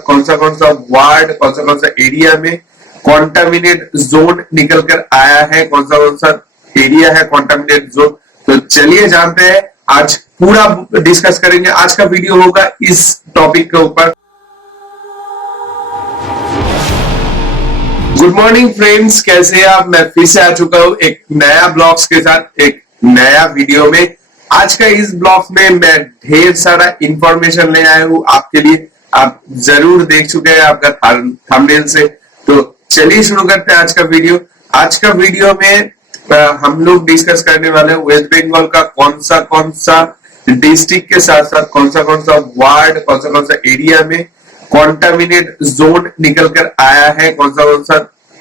कौन सा वार्ड, कौन सा एरिया में कॉन्टामिनेट जोन निकल कर आया है, कौन सा एरिया है कॉन्टामिनेट जोन। तो चलिए जानते हैं, आज पूरा डिस्कस करेंगे। आज का वीडियो होगा इस टॉपिक के ऊपर। गुड मॉर्निंग फ्रेंड्स, कैसे हैं आप? मैं फिर से आ चुका हूं एक नया ब्लॉग्स के साथ, एक नया वीडियो में। आज का इस ब्लॉग में मैं ढेर सारा इंफॉर्मेशन ले आया हूं आपके लिए। आप जरूर देख चुके हैं आपका थंबनेल से। तो चलिए शुरू करते हैं आज का वीडियो। आज का वीडियो में हम लोग डिस्कस करने वाले हैं वेस्ट बंगाल का कौन सा डिस्ट्रिक्ट के साथ साथ कौन सा वार्ड, कौन सा एरिया में कॉन्टामिनेट जोन निकल कर आया है, कौन सा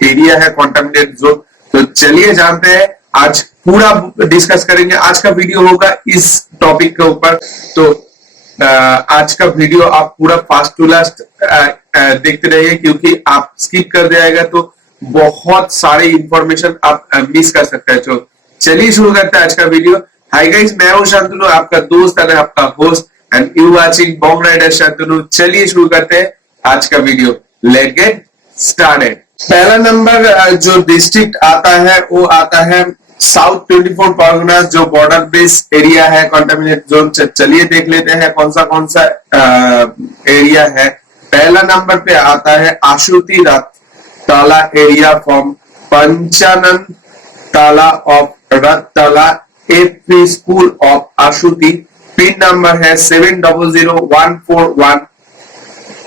एरिया है कॉन्टामिनेट जोन। तो चलिए जानते हैं, आज पूरा डिस्कस करेंगे। आज का वीडियो होगा इस टॉपिक के ऊपर। तो आज का वीडियो आप पूरा फास्ट टू लास्ट देखते रहिए, क्योंकि आप स्किप कर जाएगा तो बहुत सारे इंफॉर्मेशन आप मिस कर सकते हैं। तो चलिए शुरू करते हैं आज का वीडियो। हाय गाइस, मैं हूं शांतनु, आपका दोस्त और आपका host, and you watching Bong rider Shantanu. चलिए शुरू करते हैं आज का वीडियो। Let's get started. पहला नंबर जो डिस्ट्रिक्ट आता है वो आता है साउथ 24 परगना, जो बॉर्डर बेस एरिया है कॉन्टामिनेट जोन। चलिए देख लेते हैं कौन सा एरिया है। पहला नंबर पे आता है आशुति रथ ताला एरिया फ्रॉम पंचानन ताला of Rath Tala F school of Ashuti. Pin number है 700141।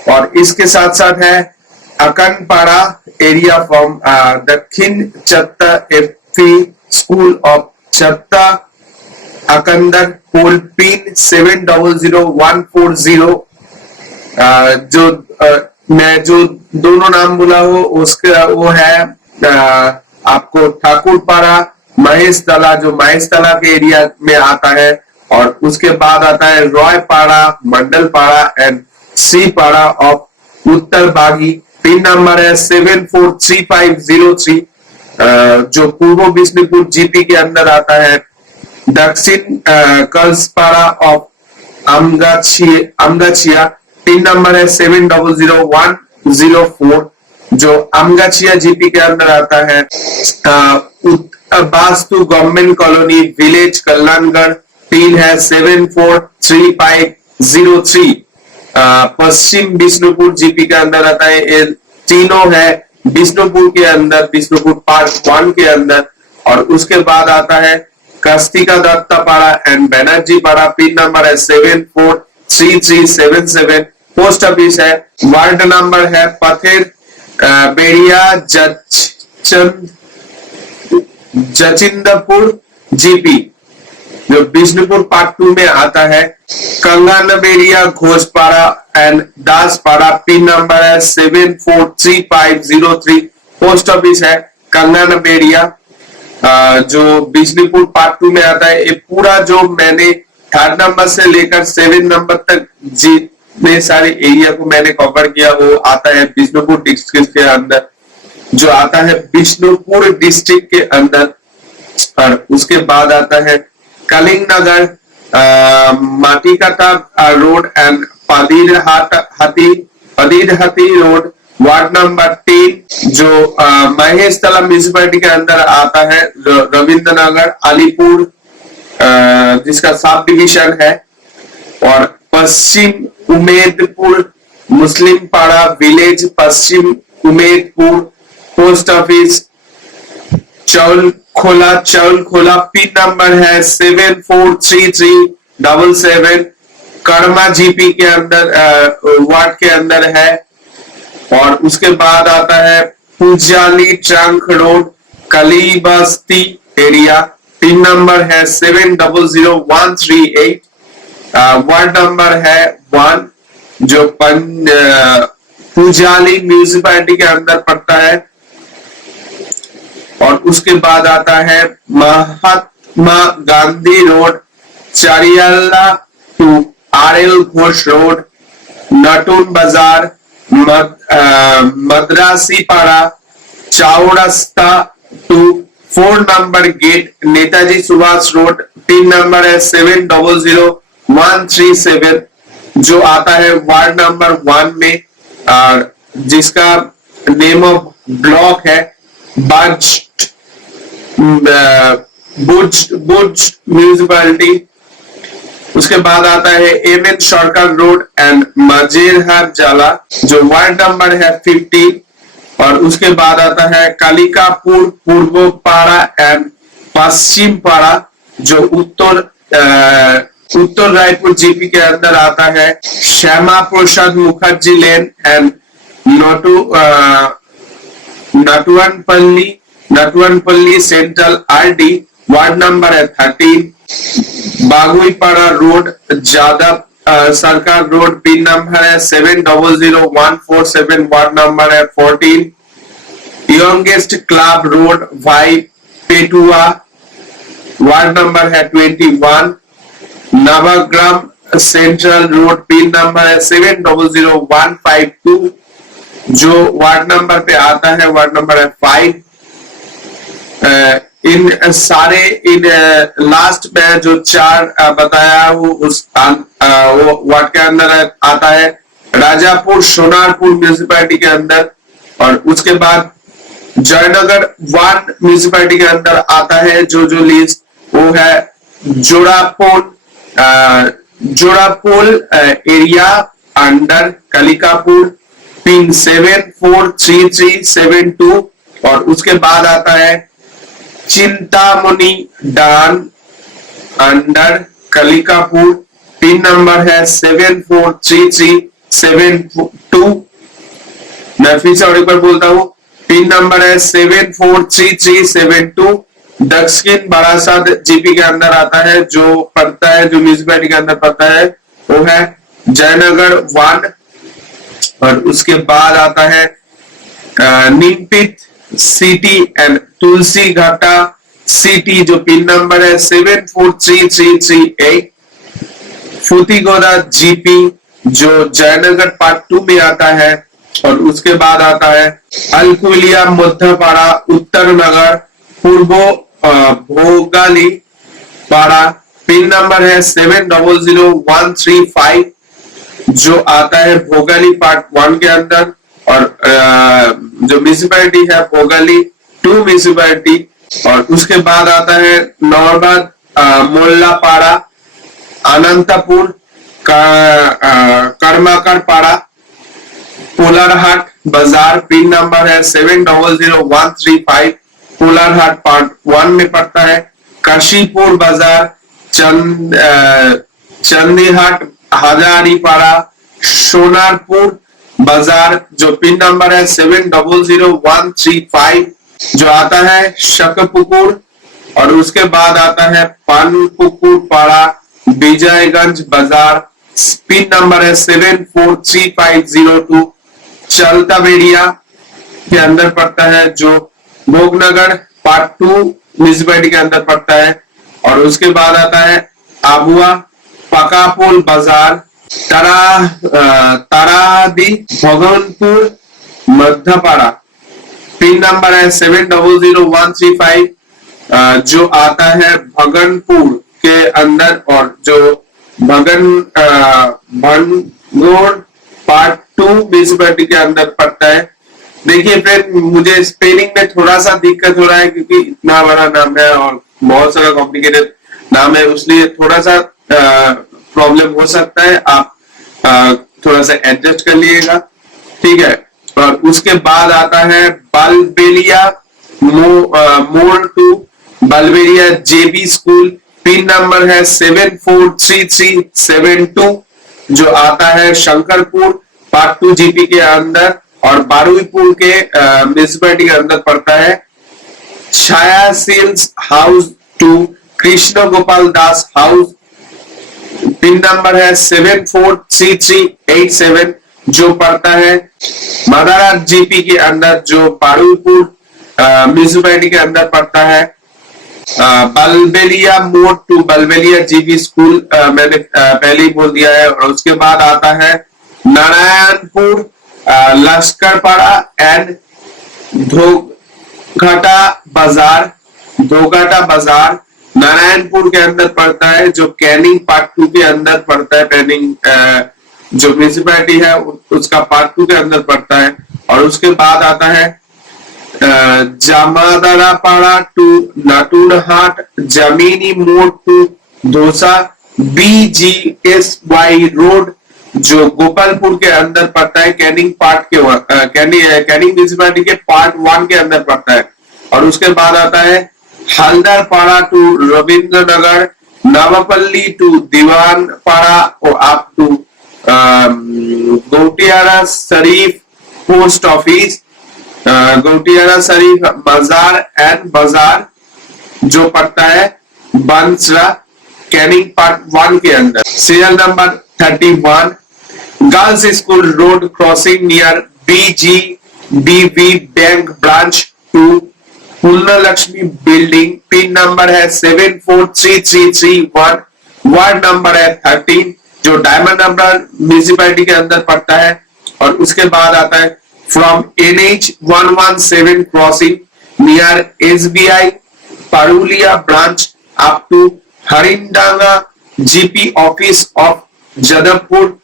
और इसके साथ साथ है अकनपाड़ा area from Dakshin Chatta F school of Chatta Akandar Pol pin 700140। मैं जो दोनों नाम बोला हो उसका वो है आपको ठाकुरपाड़ा महेश तला, जो महेश तला के एरिया में आता है। और उसके बाद आता है रॉयपाड़ा, मंडलपाड़ा एंड श्रीपाड़ा ऑफ उत्तर बागी। पिन नंबर है 743503, जो पूर्व बिष्णुपुर जीपी के अंदर आता है। Dakshin Kalsapara of Amgachhia. Pin number है 700104, जो अमगाछिया जीपी के अंदर आता है। Vastu government colony village Kalyangarh. Pin है 743503, पश्चिम बिष्णुपुर जीपी के अंदर आता है। ये तीनों है बिष्णुपुर के अंदर, बिष्णुपुर पार्ट 1 के अंदर। और उसके बाद आता है कस्तिका दत्ता पाड़ा एंड बैनर्जी पाड़ा। पिन नंबर है 743377। पोस्ट ऑफिस है। वार्ड नंबर है पथेर बेड़िया जचिंदपुर जीपी, जो बिष्णुपुर पार्ट 2 में आता है। Kanganberia Ghoshpara and Daspara. Pin number है 743503। पोस्ट ऑफिस है कंगानबेड़िया, जो बिष्णुपुर पार्ट 2 में आता है। ये पूरा जो मैंने 3rd नंबर से लेकर 7 नंबर तक जितने सारे एरिया को मैंने कवर किया वो आता है बिष्णुपुर डिस्ट्रिक्ट के अंदर, जो आता है बिष्णुपुर डिस्ट्रिक्ट के अंदर। और उसके बाद आता है Kalinganagar, Matikata road and Padirhati road. Ward number 3, जो महेश तला म्यूनिसिपैलिटी के अंदर आता है। रविंद्रनगर अलीपुर, जिसका सब डिवीजन है। और पश्चिम Umedpur Muslim Para village, Paschim Umedpur. Post office Chaulkhola. Pin number है 743377। कर्मा जीपी के अंदर वार्ड के अंदर है। और उसके बाद आता है Pujali trunk road Kalibasti area. Pin number है 700138। वार्ड नंबर है 1, जो पुजाली म्यूनिसिपैलिटी के अंदर पड़ता है। और उसके बाद आता है Mahatma Gandhi road Chariyala to RL Ghosh road, Natun Bazar, Madrasi Para, Chourasta to 4 number gate, Netaji Subhash road. Pin number है 700137, जो आता है वार्ड नंबर 1 में। और जिसका नेम ऑफ ब्लॉक है बुर्ज म्यूनिसिपैलिटी। उसके बाद आता है एम एन सरकार रोड एंड मजेरहाट जाला जो वार्ड नंबर है 15। और उसके बाद आता है कालिकापुर पूर्व पाड़ा एंड पश्चिम पाड़ा जो उत्तर रायपुर जीपी के अंदर आता है। Shyama Prasad Mukherjee lane and Natabanpalli central RD ward number है 13। बागुईपाड़ा रोड जादव सरकार रोड पिन नंबर है 700147 वार्ड नंबर है 14। यंगेस्ट क्लब रोड भाई पेटुआ वार्ड नंबर है 21। Nabagram central road pin number है 700152 जो वार्ड नंबर पे आता है, वार्ड नंबर है 5। इन लास्ट में जो 4 बताया हूँ उस वो वार्ड के अंदर आता है। राजापुर सोनारपुर म्यूनिसिपैलिटी के अंदर। और उसके बाद जयनगर 1 म्यूनिसिपैलिटी के अंदर आता है जो लिस्ट वो है जोड़ापोल एरिया अंडर कलिकापुर पिन 743372। और उसके बाद आता है चिंतामणि डान अंडर कलिकापुर पिन नंबर है 743372। मैं फिर से और एक बार बोलता हूँ, पिन नंबर है 743372। दक्षिण बारासात जीपी के अंदर आता है, जो पड़ता है जो म्यूनिसिपैलिटी के अंदर पड़ता है वो है जयनगर 1। और उसके बाद आता है निमपित सिटी एंड तुलसी घाटा सिटी जो पिन नंबर है 743338। फुतीगोदा जीपी जो जयनगर पार्ट 2 में आता है। और उसके बाद आता है अलकुलिया मध्यपाड़ा उत्तर नगर पूर्व भोगाली पाड़ा पिन नंबर है 700135 जो आता है भोगाली पार्ट 1 के अंदर। और जो म्यूनिसिपैलिटी है भोगाली 2 म्यूनिसिपैलिटी। और उसके बाद आता है नौरबाद मोल्लापाड़ा अनंतपुर कर्माकर पाड़ा पोलारहाट बाजार पिन नंबर है 700135 पोलारहाट पार्ट 1 में पड़ता है। काशीपुर बाजार चंदीहाट हजारीपाड़ा सोनारपुर बाजार जो पिन नंबर है 700135 जो आता है शकपुकुर। और उसके बाद आता है पानपुकुर पाड़ा विजयगंज बाजार पिन नंबर है 743502 चलतावेड़िया के अंदर पड़ता है जो भोगनगर पार्ट 2 म्यूनिसिपैलिटी के अंदर पड़ता है। और उसके बाद आता है आबुआ पकापुल बाजार तारादी भगवानपुर मध्यपाड़ा पिन नंबर है 700135 जो आता है भगनपुर के अंदर। और जो भगनगोड़ पार्ट 2 म्यूनिसिपैलिटी के अंदर पड़ता है। देखिए फ्रेंड, मुझे स्पेलिंग में थोड़ा सा दिक्कत हो रहा है क्योंकि इतना बड़ा नाम है और बहुत सारा कॉम्प्लिकेटेड नाम है, इसलिए थोड़ा सा प्रॉब्लम हो सकता है। आप थोड़ा सा एडजस्ट कर लीजिएगा, ठीक है। और उसके बाद आता है बलबेलिया मोड़ 2 बलबेलिया जेबी स्कूल पिन नंबर है 743372 जो आता है शंकरपुर पार्ट 2 जीपी के अंदर। और बारुईपुर के म्यूनिसिपैलिटी के अंदर पड़ता है। छाया sales house 2 Krishna Gopal Das house pin number है 743387 जो पड़ता है मदारा जीपी के अंदर, जो बारुईपुर म्यूनिसिपैलिटी के अंदर पड़ता है। बलबेलिया मोड़ 2 बलबेलिया जीबी स्कूल मैंने पहले ही बोल दिया है। और उसके बाद आता है नारायणपुर लश्करपाड़ा एंड धोघाटा बाजार नारायणपुर के अंदर पड़ता है जो कैनिंग पार्ट 2 के अंदर पड़ता है। कैनिंग जो म्यूनिसिपैलिटी है उसका पार्ट 2 के अंदर पड़ता है। और उसके बाद आता है जामादारापाड़ा टू नाटुरहाट, जमीनी मोड़ टू धोसा, BGSY रोड जो गोपालपुर के अंदर पड़ता है, कैनिंग पार्ट के कैनिंग म्यूनिसिपैलिटी के पार्ट 1 के अंदर पड़ता है। और उसके बाद आता है हल्दरपाड़ा टू रविंद्र नगर, नावापल्ली टू दीवानपाड़ा और up to Goutiara Sharif post office, Goutiara Sharif Bazar and बाजार जो पड़ता है बंसरा, कैनिंग पार्ट 1 के अंदर। Serial number 31, girls school road crossing near BGBV bank branch to Punyalakshmi building, pin number है 743331, वार्ड नंबर है 13 जो डायमंड नंबर म्यूनिसिपैलिटी के अंदर पड़ता है। और उसके बाद आता है from NH 117 crossing near SBI Parulia branch up to Harindanga GP office of Jadavpur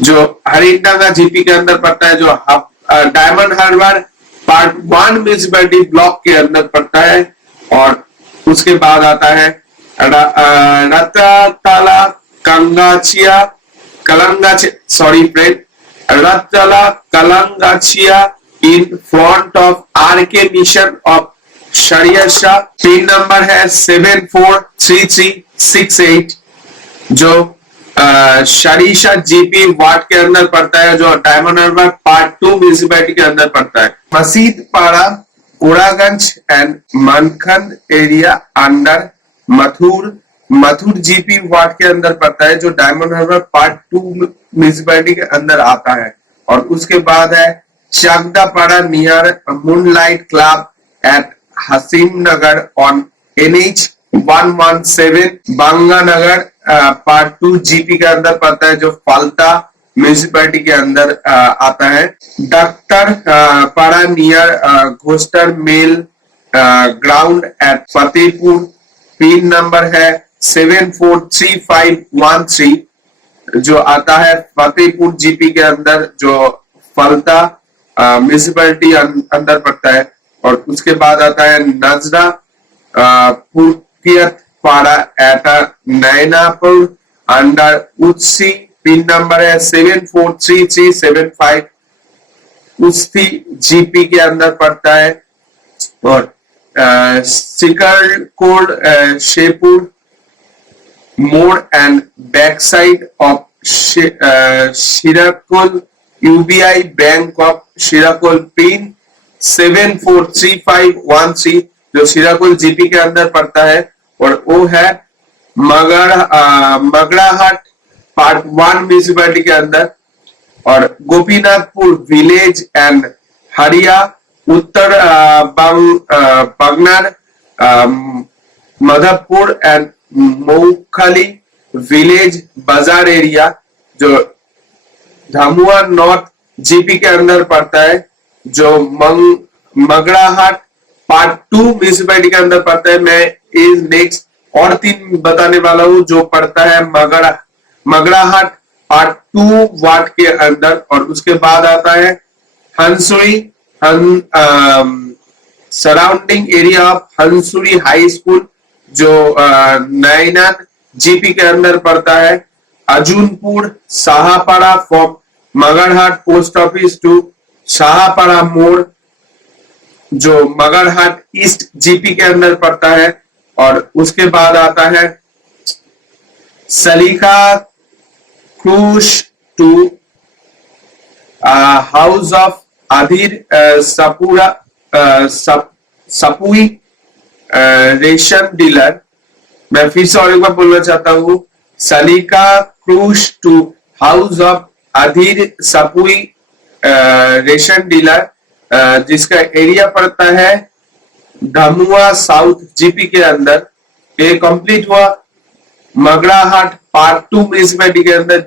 जो हरिंडांगा GP के अंदर पड़ता है, जो Diamond Harbour part 1 municipality block के अंदर पड़ता है। और उसके बाद आता है Ratatala Kangachia Ratatala Kalangachia in front of RK mission of Shariasha, pin number है 743368 जो शरीशा GP वार्ड के अंदर पड़ता है, जो डायमंड हार्बर पार्ट 2 म्यूनिसिपैलिटी के अंदर पड़ता है। Masidpara Koraganj and Mankhand area under Mathur GP ward के अंदर पड़ता है, जो डायमंड हार्बर पार्ट 2 म्यूनिसिपैलिटी के अंदर आता है। और उसके बाद है Chakdapara near moonlight club at Hasim Nagar on NH 117 Banganagar part 2 GP के अंदर पड़ता है, जो फाल्टा म्यूनिसिपैलिटी के अंदर आता है। डॉक्टर पाड़ा नियर घोस्टर मेल ground at Fatehpur, pin number है 743513 जो आता है फतेहपुर GP के अंदर, जो फलता म्यूनिसिपैलिटी अंदर पड़ता है। और उसके बाद आता है नजरा पुरकियत पाड़ा एट नैनापुर अंडर उच्ची, पिन नंबर है 743375 उस्ती GP के अंदर पड़ता है। और Sikarkot Shepur Mor and back side of Shirakul UBI bank of Shirakul, pin 743513 जो शिराकुल GP के अंदर पड़ता है। और वो है मगड़ाहट पार्ट 1 म्यूनिसिपैलिटी के अंदर। और गोपीनाथपुर विलेज एंड हरिया उत्तर बगनार मधुपुर एंड मऊखाली विलेज बाजार एरिया जो धामुआ नॉर्थ GP के अंदर पड़ता है, जो मगड़ाहट पार्ट 2 म्यूनिसिपैलिटी के अंदर पड़ता है। मैं इस नेक्स्ट और 3 बताने वाला हूं जो पड़ता है मगड़ाहट पार्ट 2 वार्ड के अंदर। और उसके बाद आता है Hansuri surrounding area of Hansuri high school जो नैनाथ GP के अंदर पड़ता है। Arjunpur Shahpara from Magrahat post office to Shahpara Mor जो मगरहाट ईस्ट GP के अंदर पड़ता है। और उसके बाद आता है सलीका क्रूज टू हाउस ऑफ आदिर सपुई रेशन डीलर। मैं फिर से और एक बार बोलना चाहता हूं, सलीका क्रूज टू हाउस ऑफ आदिर सपुई रेशन डीलर जिसका एरिया पड़ता है धामुआ साउथ GP के अंदर। ये कंप्लीट हुआ मगड़ाहट पार्ट 2 म्यूनिसिपैलिटी के अंदर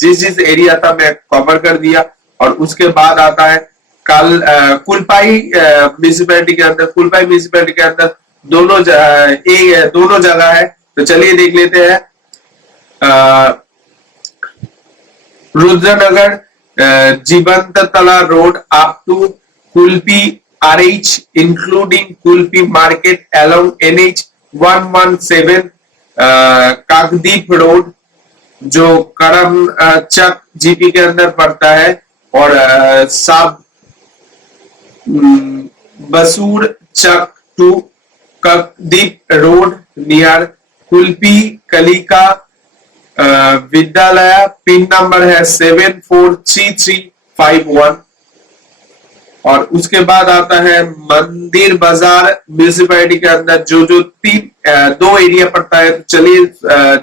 जिस एरिया था मैं कवर कर दिया। और उसके बाद आता है कुलपाई म्यूनिसिपैलिटी के अंदर। कुलपाई म्यूनिसिपैलिटी के अंदर दोनों जगह है, तो चलिए देख लेते हैं। Rudranagar Jibanta Tala road up to Kulpi RH including Kulpi market along NH 117 Kakdwip road जो करम चक जीपी के अंदर पड़ता है और साब बसूर चक टू काकदीप रोड नियर कुल्पी कलिका विद्यालय। पिन नंबर है 743351 और उसके बाद आता है मंदिर बाजार म्यूनिसिपैलिटी के अंदर जो दो एरिया पड़ता है। तो चलिए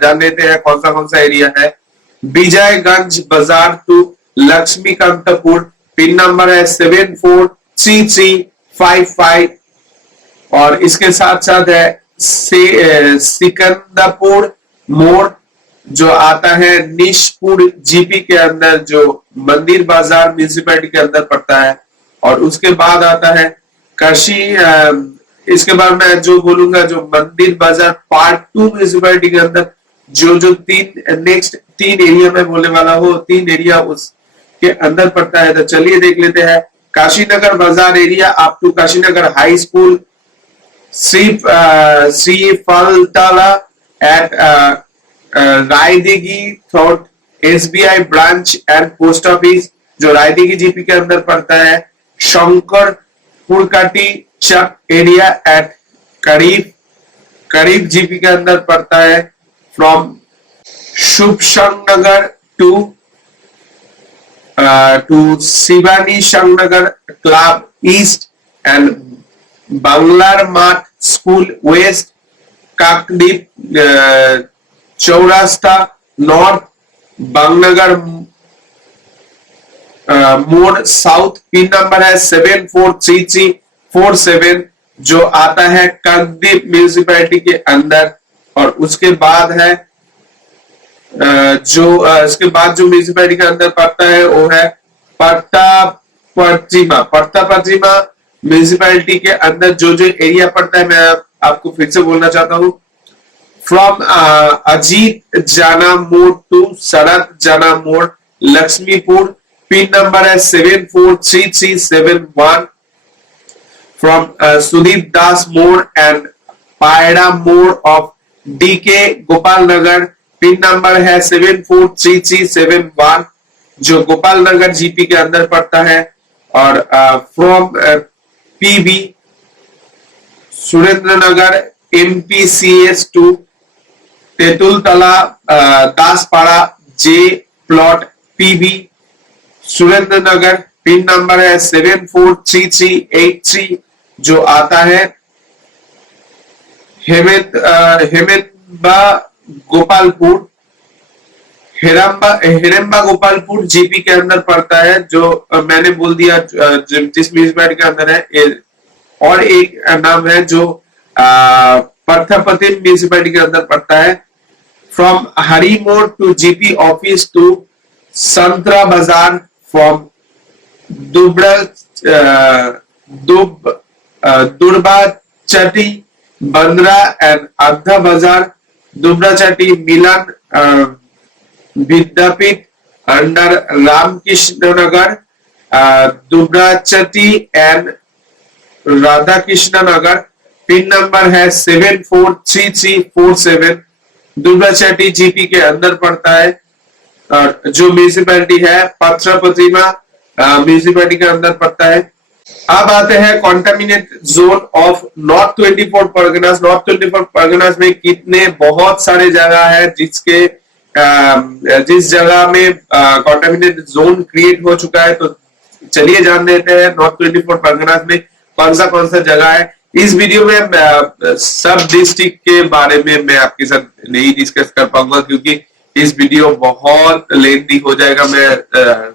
जान लेते हैं कौन सा एरिया है। विजयगंज बाजार टू लक्ष्मीकांतपुर, पिन नंबर है 743355 और इसके साथ साथ है सिकंदरपुर मोड़ जो आता है निशपुर जीपी के अंदर, जो मंदिर बाजार म्यूनिसिपैलिटी के अंदर पड़ता है। और उसके बाद आता है काशी, इसके बाद मैं जो बोलूंगा जो मंदिर बाजार पार्ट 2 म्यूनिसिपैलिटी के अंदर जो नेक्स्ट तीन एरिया में बोलने वाला हूँ, 3 एरिया उसके अंदर पड़ता है। तो चलिए देख लेते हैं। Kashinagar Bazar area up to Kashinagar high school, Shri Phaltala at Raidighi थॉट SBI branch and post office जो रायदेगी जीपी के अंदर पड़ता है। शंकर पुरकाटी चक एरिया एट करीब जीपी के अंदर पड़ता है। From Shubhashankar to Shivani Shankar club east and Banglar Math school west, Kakdwip Chourasta north, Bangnagar Mor south. Pin number है 743347 जो आता है काकदीप म्यूनिसिपैलिटी के अंदर। और उसके बाद है इसके बाद जो म्यूनिसिपैलिटी के अंदर पड़ता है वो है पट्टापत्रिमा म्यूनिसिपैलिटी के अंदर जो एरिया पड़ता है मैं आपको फिर से बोलना चाहता हूँ। फ्रॉम अजीत जाना मोड़ टू शरद जाना मोड़ लक्ष्मीपुर, पिन नंबर है 743371। फ्रॉम सुदीप दास मोड़ एंड पायड़ा मोड़ of DK Gopal Nagar, pin number है 743371 जो गोपाल नगर जीपी के अंदर पड़ता है। और from PB Surendra Nagar MPCS to Tetultala Daspara J plot PB Surendra Nagar, pin number है 743383 जो आता है हेमेबा गोपालपुर हिरम्बा गोपालपुर जीपी के अंदर पड़ता है। जो मैंने बोल दिया जिस म्यूनिसिपैलिटी के अंदर है। और एक नाम है जो पर्थापति म्यूनिसिपैलिटी के अंदर पड़ता है। From Harimor to GP office to Santra Bazar, from Durba Chati Bandra and Addha Bazar, Dubrachati Milan Vidyapith under Ramkrishna Nagar, Dubrachati and Radha Krishna Nagar, pin number है 743347 दुबराचटी जीपी के अंदर पड़ता है। और जो म्यूनिसिपैलिटी है पथरापतिमा म्यूनिसिपैलिटी के अंदर पड़ता है। अब आते हैं contaminate zone of north 24 Parganas. North 24 Parganas में कितने बहुत सारे जगह है जिस जगह में कॉन्टामिनेट जोन क्रिएट हो चुका है। तो चलिए जान लेते हैं नॉर्थ 24 परगनास में कौन सा जगह है। इस वीडियो में सब डिस्ट्रिक्ट के बारे में मैं आपके साथ नहीं डिस्कस कर पाऊंगा क्योंकि इस वीडियो बहुत लेंथी हो जाएगा। मैं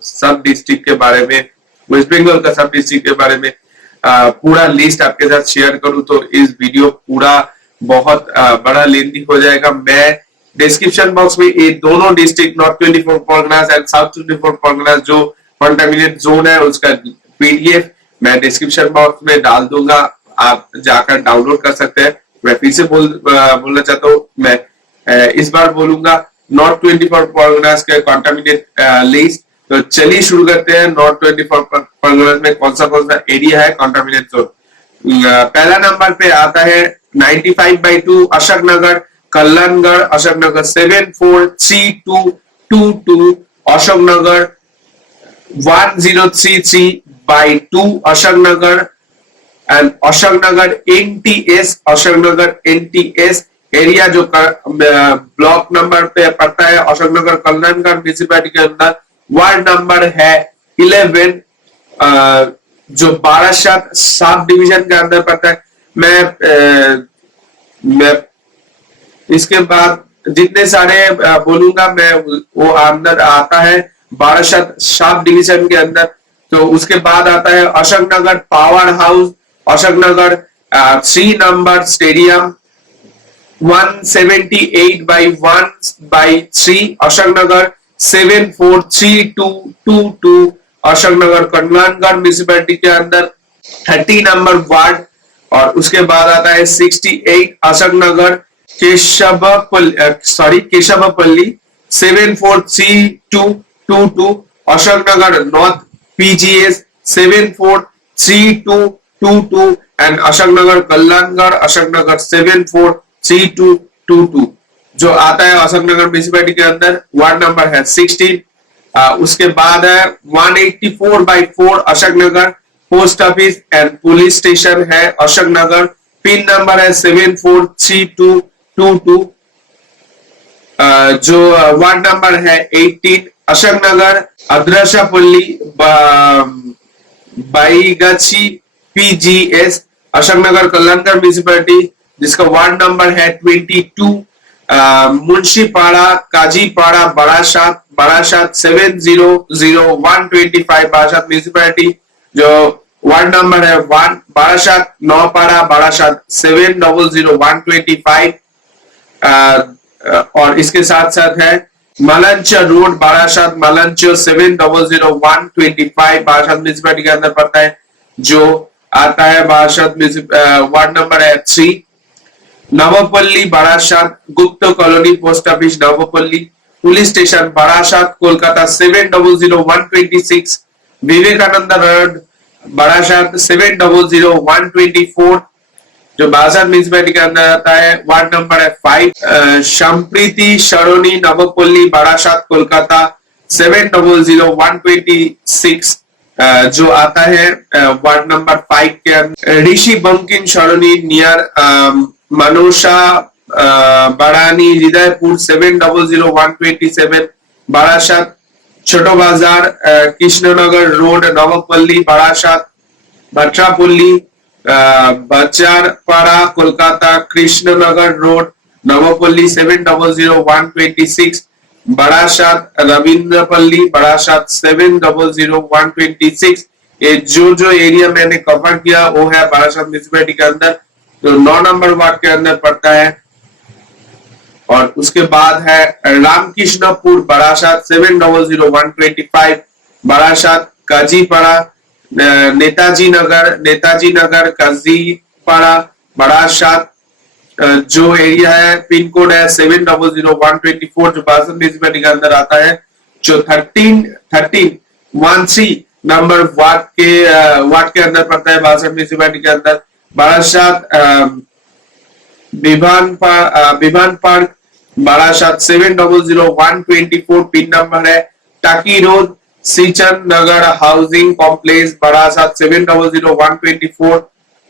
सब डिस्ट्रिक्ट के बारे में, वेस्ट बंगाल का सब डिस्ट्रिक्ट के बारे में पूरा लिस्ट आपके साथ शेयर करूं तो इस वीडियो पूरा बहुत बड़ा लेंथी हो जाएगा। मैं डिस्क्रिप्शन बॉक्स में ये दोनों district north 24 Parganas and south 24 Parganas जो कंटामिनेट जोन है उसका PDF मैं डिस्क्रिप्शन बॉक्स में डाल दूंगा, आप जाकर डाउनलोड कर सकते हैं। मैं फिर से बोलना चाहता हूँ, मैं इस बार बोलूंगा नॉर्थ 24 परगनास के कंटामिनेट लिस्ट। तो चलिए शुरू करते हैं। नॉर्थ 24 परगनास में कौन सा एरिया है कंटामिनेट जोन। पहला नंबर पे आता है 95/2 Ashoknagar Kalyangarh Ashoknagar 743222 Ashoknagar 1033/2 Ashoknagar and Ashoknagar NTS area जो ब्लॉक नंबर पे पड़ता है अशोकनगर कल्याणगढ़ म्यूनिसिपैलिटी के अंदर। वार्ड नंबर है 11 जो बारासात सब डिवीजन के अंदर पड़ता है। मैं इसके बाद जितने सारे बोलूंगा मैं वो अंदर आता है बारासात सब डिवीजन के अंदर। तो उसके बाद आता है Ashoknagar power house Ashoknagar 3 number stadium 178/1/3 Ashoknagar 743222 Ashoknagar Kalyangarh municipality के अंदर 30 नंबर वार्ड। और उसके बाद आता है 68 Ashoknagar Keshabpalli 743222 Ashoknagar north PGS 743222 and Ashoknagar Kalyangarh Ashoknagar 743222 जो आता है अशोकनगर म्यूनिसिपैलिटी के अंदर। वार्ड नंबर है 16। उसके बाद है 184/4 Ashoknagar post office and police station है अशोकनगर। पिन नंबर है 743222 जो वार्ड नंबर है 18 अशोकनगर अद्रशापल्ली बाईगाछी पीजीएस अशोकनगर कल्याणगढ़ म्यूनिसिपैलिटी जिसका वार्ड नंबर है 22। मुंशीपाड़ा काजीपाड़ा बारासात 700125 बारासात म्यूनिसिपैलिटी जो वार्ड नंबर है 1। बारासात नौपाड़ा बारासात 700125 और इसके साथ साथ है मलंच रोड बारासात मलंच 700125 बारासात म्यूनिसिपैलिटी के अंदर पड़ता है जो आता है बारासात वार्ड नंबर है 3। नवपल्ली Barasat Gupta colony post office नवपल्ली police station Barasat Kolkata 700126 Vivekananda road Barasat 700124 जो बारासात म्यूनिसिपैलिटी के अंदर आता है। वार्ड नंबर है 5। संप्रीति सरोनी नवपल्ली बारासात कोलकाता 700126 जो आता है वार्ड नंबर 5 के अंदर। ऋषि बंकिम सरोनी नियर मनोषा बारानी हृदयपुर 700127 बारासात छोटो बाजार कृष्णनगर रोड नवपल्ली बारासात भट्रापल्ली बचारपाड़ा कोलकाता कृष्णनगर रोड नवपल्ली 700126 बारासात रविंद्रपल्ली बारासात 700126। ये जो एरिया मैंने कवर किया वो है बारासात म्यूनिसिपैलिटी के अंदर जो 9 नंबर वार्ड के अंदर पड़ता है। और उसके बाद है रामकृष्णपुर बारासात 700125 बारासात काजीपाड़ा नेताजी नगर काजीपाड़ा बारासात जो एरिया है पिन कोड है 700124 जो बारासात म्यूनिसिपैलिटी के अंदर आता है जो 13 नंबर वार्ड के अंदर पड़ता है बारासात म्यूनिसिपैलिटी के अंदर। Barasat Bibhan park Barasat 700124 pin number है। Taki road Sinchan Nagar housing complex Barasat 700124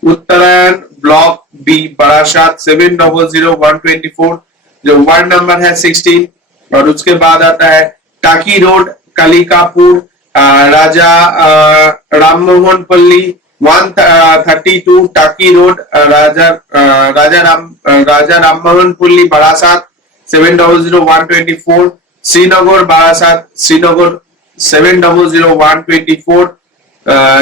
Uttarayan block B Barasat 700124 जो वार्ड नंबर है 16। और उसके बाद आता है टाकी रोड कालिकापुर राजा राममोहन पल्ली 132 टाकी रोड राजा राममोहन पल्ली बारासात 700124 श्रीनगर बारासात श्रीनगर 700124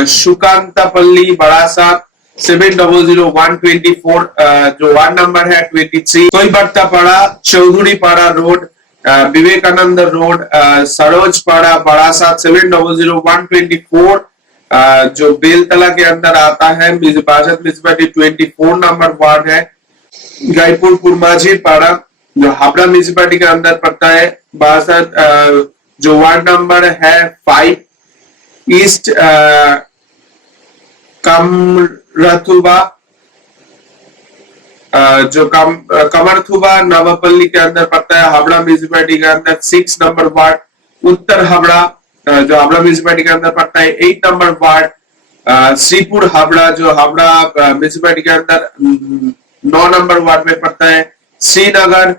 सुकांतपल्ली बारासात 700124 जो वार्ड नंबर है 23। कोईबर्तापाड़ा चौधरीपाड़ा रोड विवेकानंद रोड सरोजपाड़ा बारासात 700124 जो बेलतला के अंदर आता है बारासात म्यूनिसिपैलिटी 24 नंबर वार्ड है। गायपुर पुरमाझी पाड़ा जो हावड़ा म्यूनिसिपैलिटी के अंदर पड़ता है। बारासात जो वार्ड नंबर है 5 ईस्ट कमरथुबा जो कमरथुबा नवापल्ली के अंदर पड़ता है। हावड़ा म्यूनिसिपैलिटी के अंदर 6 नंबर वार्ड उत्तर हावड़ा जो हावड़ा म्यूनिसिपैलिटी के अंदर पड़ता है। 8 नंबर वार्ड श्रीपुर हावड़ा जो हावड़ा म्यूनिसिपैलिटी के अंदर 9 नंबर वार्ड में पड़ता है। श्रीनगर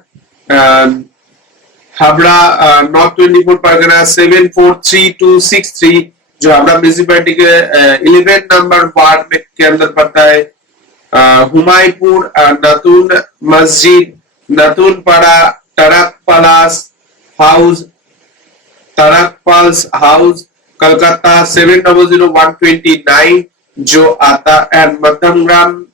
हावड़ा नॉर्थ 24 परगना 743263 जो हावड़ा म्यूनिसिपैलिटी के 11 नंबर वार्ड में के अंदर पड़ता है। हुमायूंपुर नतून मस्जिद नतून पाड़ा तरकपाल्स हाउस कलकत्ता 700129 जो आता है। मध्यमग्राम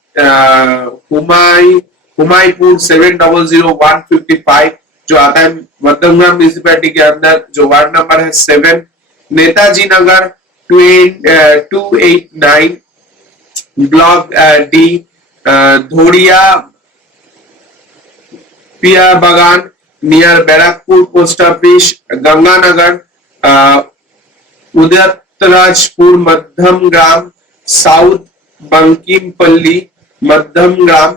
हुमायूंपुर 700155 जो आता है मध्यमग्राम म्यूनिसिपैलिटी के अंदर जो वार्ड नंबर है 7। Netaji Nagar 289 block D Dhoria Piya Bagan near Barrackpore post office Ganganagar Udayrajpur Madhyamgram south Bankimpalli Madhyamgram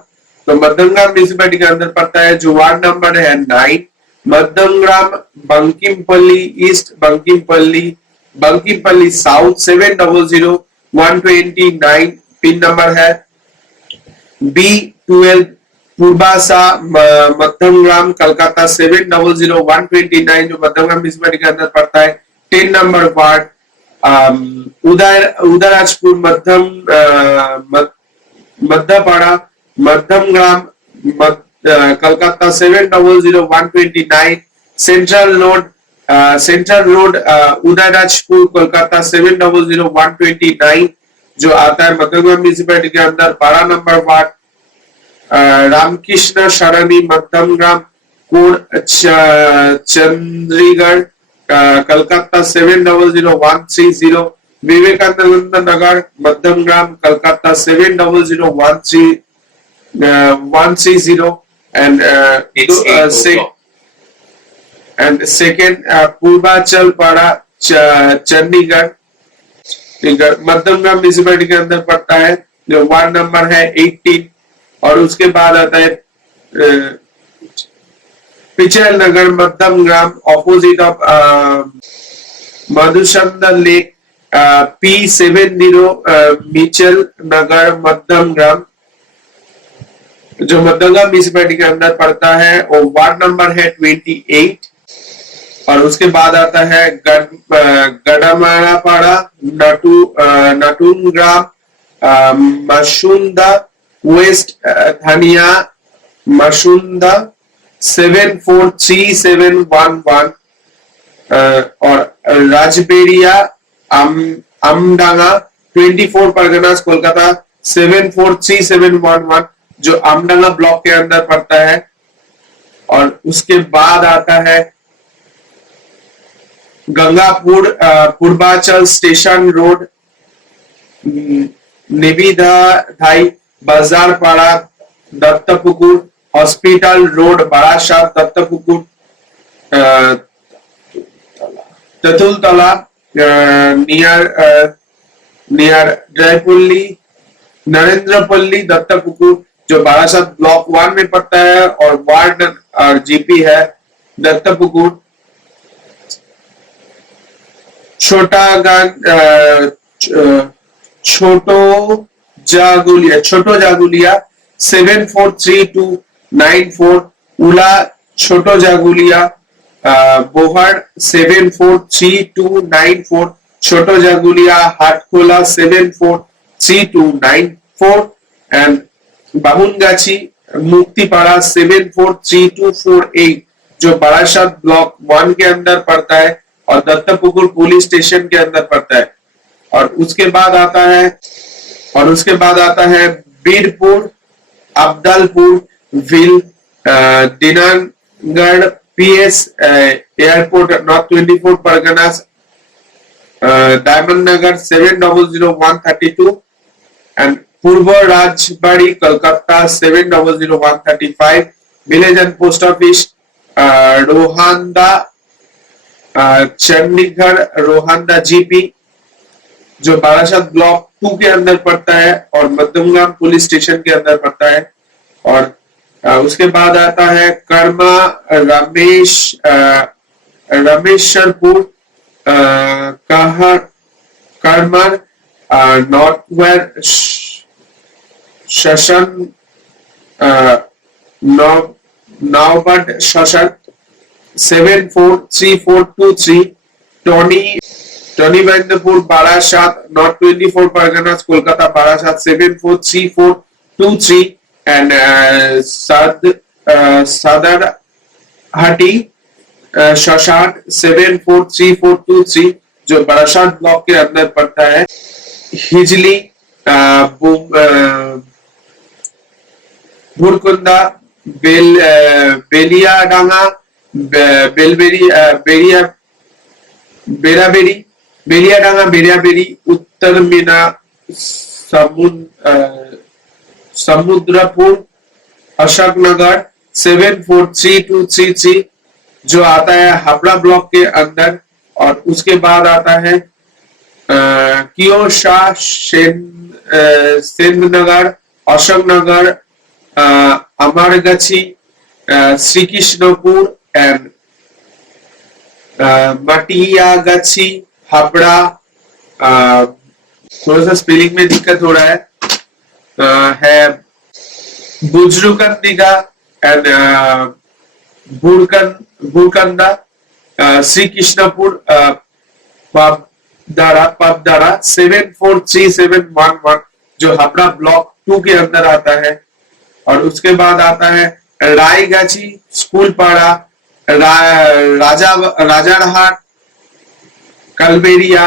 तो मध्यमग्राम म्यूनिसिपैलिटी के अंदर पड़ता है जो वार्ड नंबर है 9। Madhyamgram Bankimpalli east Bankimpalli south 700129 pin number है। B12 पूर्वासा मध्यमग्राम कलकत्ता 700129 जो मध्यमग्राम म्यूनिसिपैलिटी के अंदर पड़ता है। 10 number ward Udayrajpur Madhyapara Madhyamgram Calcutta 700129 central road Udayrajpur Kolkata 700129 जो आता है मध्यमग्राम म्यूनिसिपैलिटी के अंदर। 12 नंबर वार्ड रामकृष्ण शरणी मध्यमग्राम कोण चंद्रीगढ़ कलकत्ता 700130 विवेकानंद नगर मध्यमग्राम कलकत्ता 700130 and second पूर्वाचल पाड़ा चंडीगढ़ मध्यमग्राम म्यूनिसिपैलिटी के अंदर पड़ता है जो वार्ड नंबर है 18। और उसके बाद आता है पिचल Nagar Madhyamgram opposite of Madhusudan lake P70 Michael Nagar Madhyamgram जो मध्यमग्राम म्यूनिसिपैलिटी के अंदर पड़ता है और वार्ड नंबर है 28। और उसके बाद आता है गड़मारापाड़ा नटूनग्राम मशुंदा वेस्ट धनिया मशुंदा 743711 और राजबेड़िया अमडांगा 24 परगनास कोलकाता 743711 जो अमडांगा ब्लॉक के अंदर पड़ता है। और उसके बाद आता है Gangapur Purbachal station road Nibidhai Bazar Para Duttapukur hospital road Barasat Duttapukur Tetultala near जयपुल्ली Narendrapalli Duttapukur जो बारासात ब्लॉक 1 में पड़ता है और वार्ड और जीपी है दत्तपुकुर। छोटो जागुलिया 743294 उला छोटो जागुलिया बोहर 743294 छोटो जागुलिया हाटखोला 743294 एंड बामुनगाछी मुक्तिपाड़ा 743248 जो बारासात ब्लॉक 1 के अंदर पड़ता है और दत्तपुकुर पुलिस स्टेशन के अंदर पड़ता है। और उसके बाद आता है बीरपुर अब्दलपुर विल दिनानगढ़ PS airport north 24 Parganas diamond Nagar 700132 and Purba Rajbari Calcutta 700135 village and post office Rohanda, Chandigarh Rohanda GP जो बारासात ब्लॉक 2 के अंदर पड़ता है और मध्यमगाम पुलिस स्टेशन के अंदर पड़ता है। और उसके बाद आता है कर्मा रमेशरपुर करमर नॉर्थ वेस्ट शशन नावबड शशन 743423 टोनी महेंद्रपुर बारासात नॉर्थ 24 परगनास कोलकाता बारासात 743423 एंड सदरहाटी शशांक 743423 जो बारासात ब्लॉक के अंदर पड़ता है। हिजली भुरकुंदा बेलियाडांगा बेलियाडांगा बेरियाबेरी उत्तर मीना समुद्रपुर अशोकनगर 743233 जो आता है हावड़ा ब्लॉक के अंदर। और उसके बाद आता है कियोशा सेंद्रनगर अशोकनगर अमरगाछी श्री कृष्णपुर एंड मटियागाछी हावड़ा। थोड़ा सा स्पेलिंग में दिक्कत हो रहा है बुजुर्गंदिगा एंड बुरकंदा श्री कृष्णपुर पबदारा 743711 जो हावड़ा ब्लॉक 2 के अंदर आता है। और उसके बाद आता है रायगाछी स्कूलपाड़ा राजारहाट कलबेरिया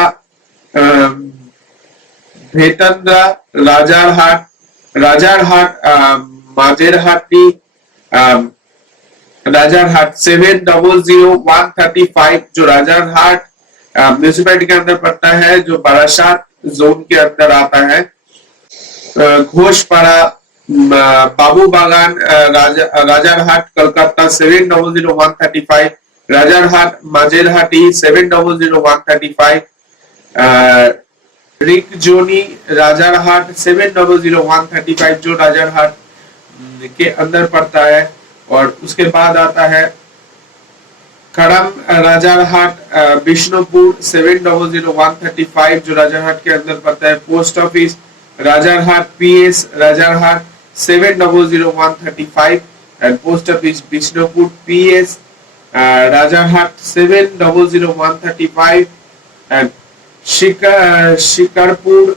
भेतंद्रा राजारहाट माजेरहाटी राजारहाट 700135 जो राजारहाट म्यूनिसिपैलिटी के अंदर पड़ता है जो बारासात जोन के अंदर आता है। घोषपाड़ा बाबू बागान राजारहाट कलकत्ता 700135 राजारहाट माजेरहाटी 700135 रिकजोनी राजारहाट 700135 जो राजारहाट के अंदर पड़ता है। और उसके बाद आता है करम राजारहाट विष्णुपुर 700135 जो राजारहाट के अंदर पड़ता है। Post office Rajarhat PS Rajarhat 700135 and post office Bishnupur PS Rajarhat 700135 and Shikarpur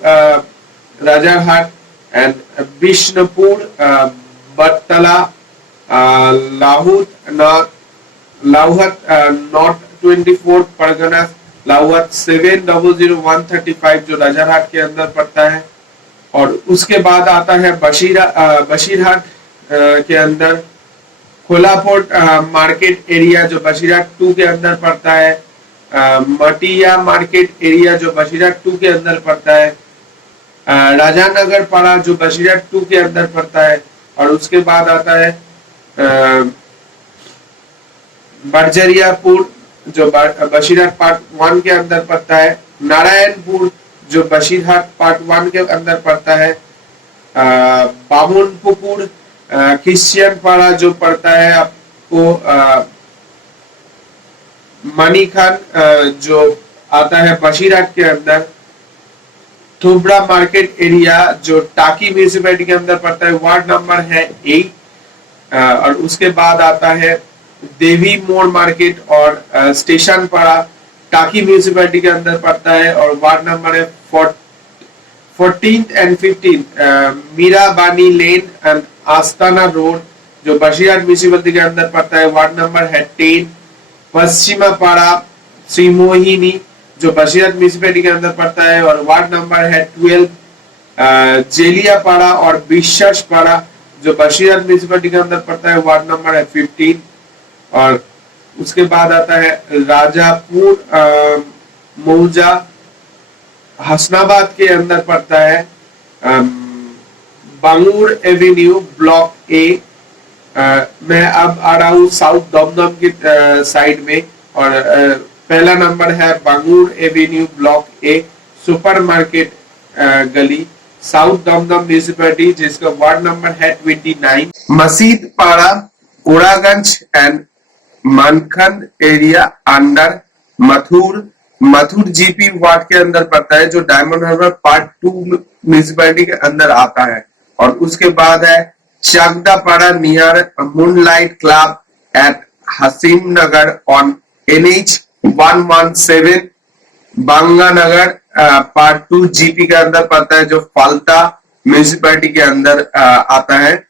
Rajarhat and Bishnupur Battala लाहौत नॉर्थ 24 परगना लाहौत 700135 जो राजारहाट के अंदर पड़ता है। और उसके बाद आता है बशीरहाट के अंदर कोलापोर्ट मार्केट एरिया जो बशीरहाट 2 के अंदर पड़ता है। मटिया मार्केट एरिया जो बशीरहाट 2 के अंदर पड़ता है। राजानगर पाड़ा जो बशीरहाट 2 के अंदर पड़ता है। और उसके बाद आता है बरजरियापुर जो बशीरहाट पार्ट 1 के अंदर पड़ता है। नारायणपुर जो बशीरहाट पार्ट 1 के अंदर पड़ता है। बामुनपुर क्रिश्चियन पाड़ा जो पड़ता है आपको मणिखान जो आता है बशीरहाट के अंदर। थुबड़ा मार्केट एरिया जो टाकी म्यूनिसिपैलिटी के अंदर पड़ता है वार्ड नंबर है 8। और उसके बाद आता है देवी मोड़ मार्केट और स्टेशन पाड़ा टाकी म्यूनिसिपैलिटी के अंदर पड़ता है और वार्ड नंबर है 14th and 15th Mirabani lane and Astana road जो बशीरहाट म्यूनिसिपैलिटी के अंदर पड़ता है वार्ड नंबर है 10। पश्चिमा पाड़ा श्रीमोहिनी जो बशीरहाट म्यूनिसिपैलिटी के अंदर पड़ता है और वार्ड नंबर है 12। जेलिया पाड़ा और विश्वास पाड़ा जो बशीरहाट म्यूनिसिपैलिटी के अंदर पड़ता है वार्ड नंबर है 15। और उसके बाद आता है राजापुर मौजा हसनाबाद के अंदर पड़ता है। बांगूर एवेन्यू ब्लॉक ए मैं अब आ रहा हूँ साउथ दमदम की साइड में, और पहला नंबर है Bangur avenue block A, supermarket गली, साउथ दमदम म्यूनिसिपैलिटी, जिसका वार्ड नंबर है 29। मसीद पाड़ा, कोड़ागंज एंड मानखन area under Mathur, Mathur GP ward के अंदर पड़ता है, जो डायमंड हार्बर पार्ट 2 म्यूनिसिपैलिटी के अंदर आता है। और उसके बाद है Chakdapara near moonlight club at Hasim Nagar on NH 117, Banganagar part 2 GP के अंदर पड़ता है, जो फाल्टा म्यूनिसिपैलिटी के अंदर आता है।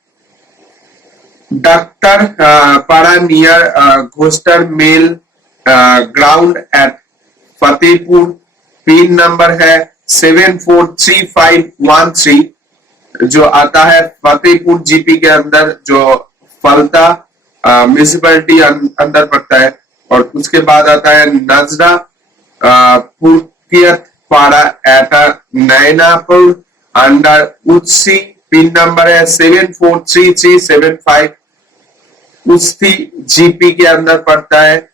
डॉक्टर पाड़ा नियर घोस्टर मेल ground at Fatehpur, pin number है 743513, जो आता है फतेहपुर जीपी के अंदर, जो फलता म्यूनिसिपैलिटी अंदर पड़ता है। और उसके बाद आता है नजरा पुरकियत पाड़ा एट नैनापुर अंडर उच्ची, पिन नंबर है 743375, उस्ती जीपी के अंदर पड़ता है।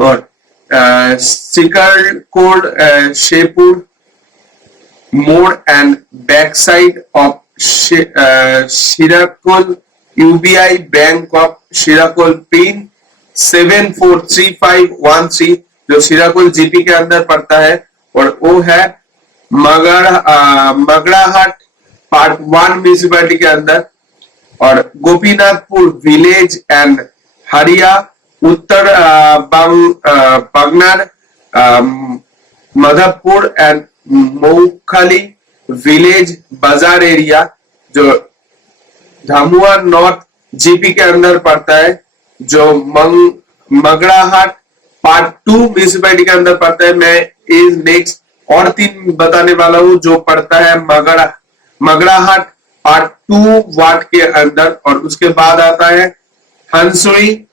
और Sikarkot Shepur Mor and back side of Shirakul UBI bank of Shirakul, pin 743513, जो शिराकुल जीपी के अंदर पड़ता है। और वो है मगड़ाहट पार्ट 1 म्यूनिसिपैलिटी के अंदर। और गोपीनाथपुर विलेज एंड हरिया उत्तर बगनार मधुपुर एंड मऊखाली विलेज बाजार एरिया, जो धामुआ नॉर्थ जीपी के अंदर पड़ता है, जो मगड़ाहट पार्ट 2 म्यूनिसिपैलिटी के अंदर पड़ता है। मैं इस नेक्स्ट और 3 बताने वाला हूं, जो पड़ता है मगड़ाहट पार्ट 2 वार्ड के अंदर। और उसके बाद आता है Hansuri,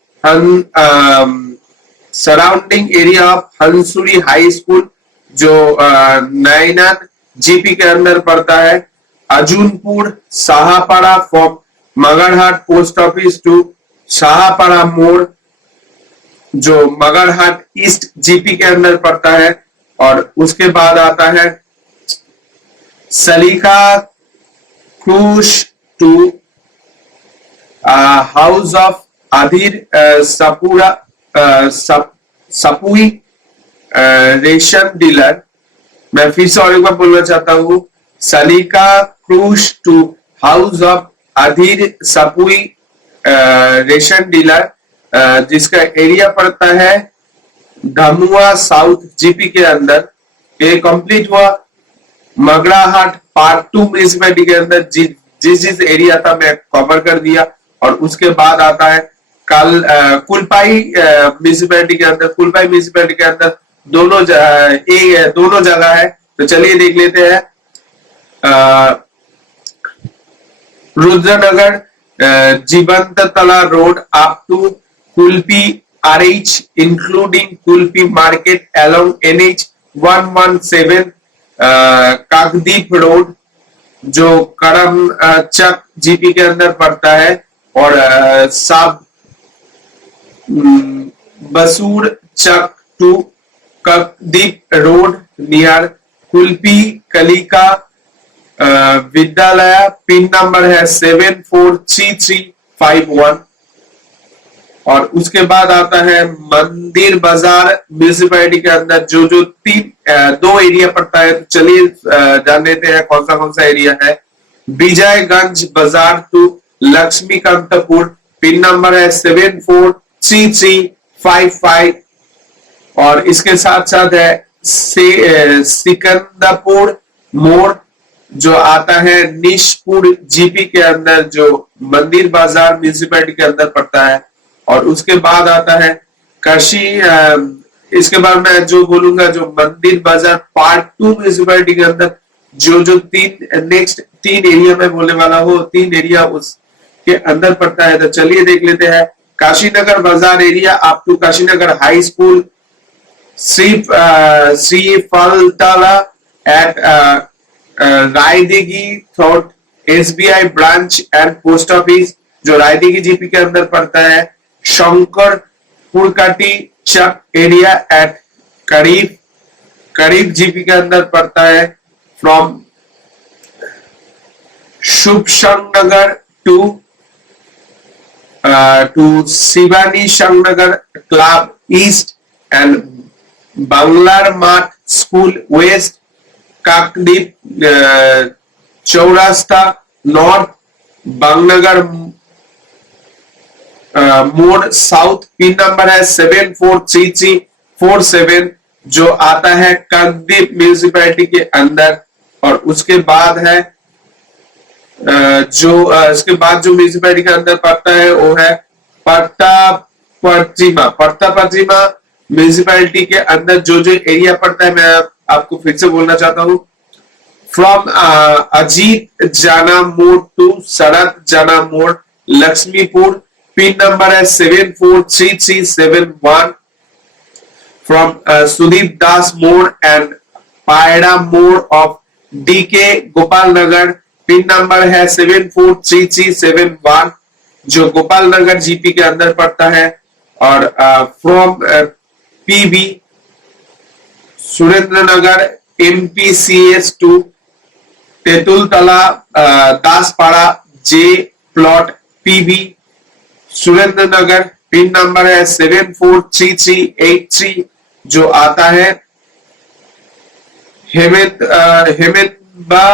surrounding area of Hansuri high school, जो नैनाद जीपी के अंदर पड़ता है। Arjunpur Shahpara from Magrahat post office to Shahpara Mor, जो मगरहाट ईस्ट जीपी के अंदर पड़ता है। और उसके बाद आता है सलीका क्रूज to house of Adhir Sapui ration dealer. मैं फिर से और एक बार बोलना चाहता हूँ, सलीका क्रूज to house of Adhir Sapui ration dealer, जिसका एरिया पड़ता है धामुआ साउथ जीपी के अंदर। ये कंप्लीट हुआ मगड़ाहट पार्ट 2 म्यूनिसिपैलिटी के अंदर, जिस एरिया था मैं कवर कर दिया। और उसके बाद आता है कुलपाई म्यूनिसिपैलिटी के अंदर। कुलपाई म्यूनिसिपैलिटी के अंदर दोनों जगह है, तो चलिए देख लेते हैं। Rudranagar Jibanta Tala road up to Kulpi RH including Kulpi market along NH 117, Kakdwip road, जो करम चक जीपी के अंदर पड़ता है। और सब बसूर चक टू काकदीप रोड नियर कुल्पी कलिका विद्यालय, पिन नंबर है 743351। और उसके बाद आता है मंदिर बाजार म्यूनिसिपैलिटी के अंदर, जो 2 एरिया पड़ता है। तो चलिए जान लेते हैं कौन सा एरिया है। विजयगंज बाजार टू लक्ष्मीकांतपुर, पिन नंबर है 743355। और इसके साथ साथ है सिकंदरपुर मोड़, जो आता है निशपुर जीपी के अंदर, जो मंदिर बाजार म्यूनिसिपैलिटी के अंदर पड़ता है। और उसके बाद आता है काशी, इसके बाद मैं जो बोलूंगा, जो मंदिर बाजार पार्ट 2 म्यूनिसिपैलिटी के अंदर, जो नेक्स्ट 3 एरिया में बोलने वाला हूँ, 3 एरिया उसके अंदर पड़ता है। तो चलिए देख लेते हैं। Kashinagar Bazar area up to Kashinagar high school, Shri Phaltala at Raidighi थॉट SBI branch and post office, जो रायदिघी जीपी के अंदर पड़ता है। शंकरपुरकाटी चक एरिया एट करीब जीपी के अंदर पड़ता है। From Shubhashankarnagar to Shivani Shankarnagar club east and Banglar Math school west, Kakdwip Chourasta north, Bangnagar Mor south. Pin number है 743347 जो आता है काकद्वीप म्यूनिसिपैलिटी के अंदर। और उसके बाद है जो म्यूनिसिपैलिटी के अंदर पड़ता है वो है पट्टापचिमा म्यूनिसिपैलिटी के अंदर जो एरिया पड़ता है मैं आपको फिर से बोलना चाहता हूँ। फ्रॉम अजीत जाना मोड़ टू शरद जाना मोड़ लक्ष्मीपुर, पिन नंबर है 743371। फ्रॉम सुदीप दास मोड़ एंड पायड़ा मोड़ of DK Gopal Nagar, pin number है 743371 जो गोपाल नगर जीपी के अंदर पड़ता है। और from PB Surendra Nagar MPCS to Tetultala Daspara J plot PB Surendra Nagar, pin number है 743383 जो आता है हेमेंबा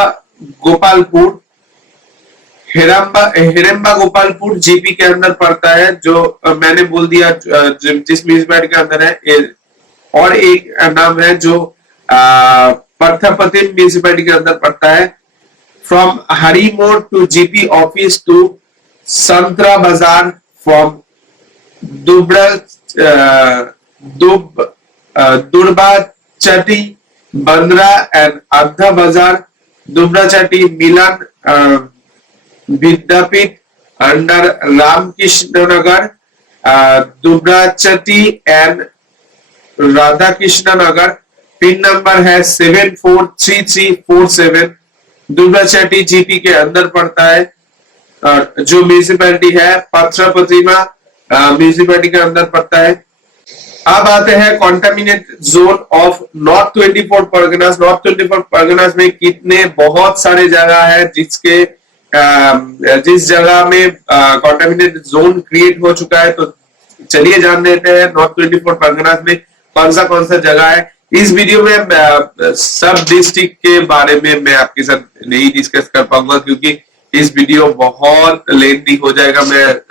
गोपालपुर हिरंबा गोपालपुर जीपी के अंदर पड़ता है। जो मैंने बोल दिया जिस म्यूनिसिपैलिटी के अंदर है। और एक नाम है जो पर्थापतिम म्यूनिसिपैलिटी के अंदर पड़ता है। From Harimor to GP office to Santra Bazar, from Durbachati Bandra and Addha Bazar, Dubrachati Milan Vidyapith under Ramkrishna Nagar, Dubrachati and Radha Krishna Nagar, pin number है 743347 दुबराचटी जीपी के अंदर पड़ता है। जो म्यूनिसिपैलिटी है पथरापतिमा म्यूनिसिपैलिटी के अंदर पड़ता है। अब आते हैं contaminate zone of north 24 Parganas. North 24 Parganas में कितने बहुत सारे जगह है जिस जगह में कॉन्टामिनेट जोन क्रिएट हो चुका है। तो चलिए जान लेते हैं नॉर्थ 24 परगनास में कौन सा जगह है। इस वीडियो में सब डिस्ट्रिक्ट के बारे में मैं आपके साथ नहीं डिस्कस कर पाऊंगा क्योंकि इस वीडियो बहुत लेंथी हो जाएगा। मैं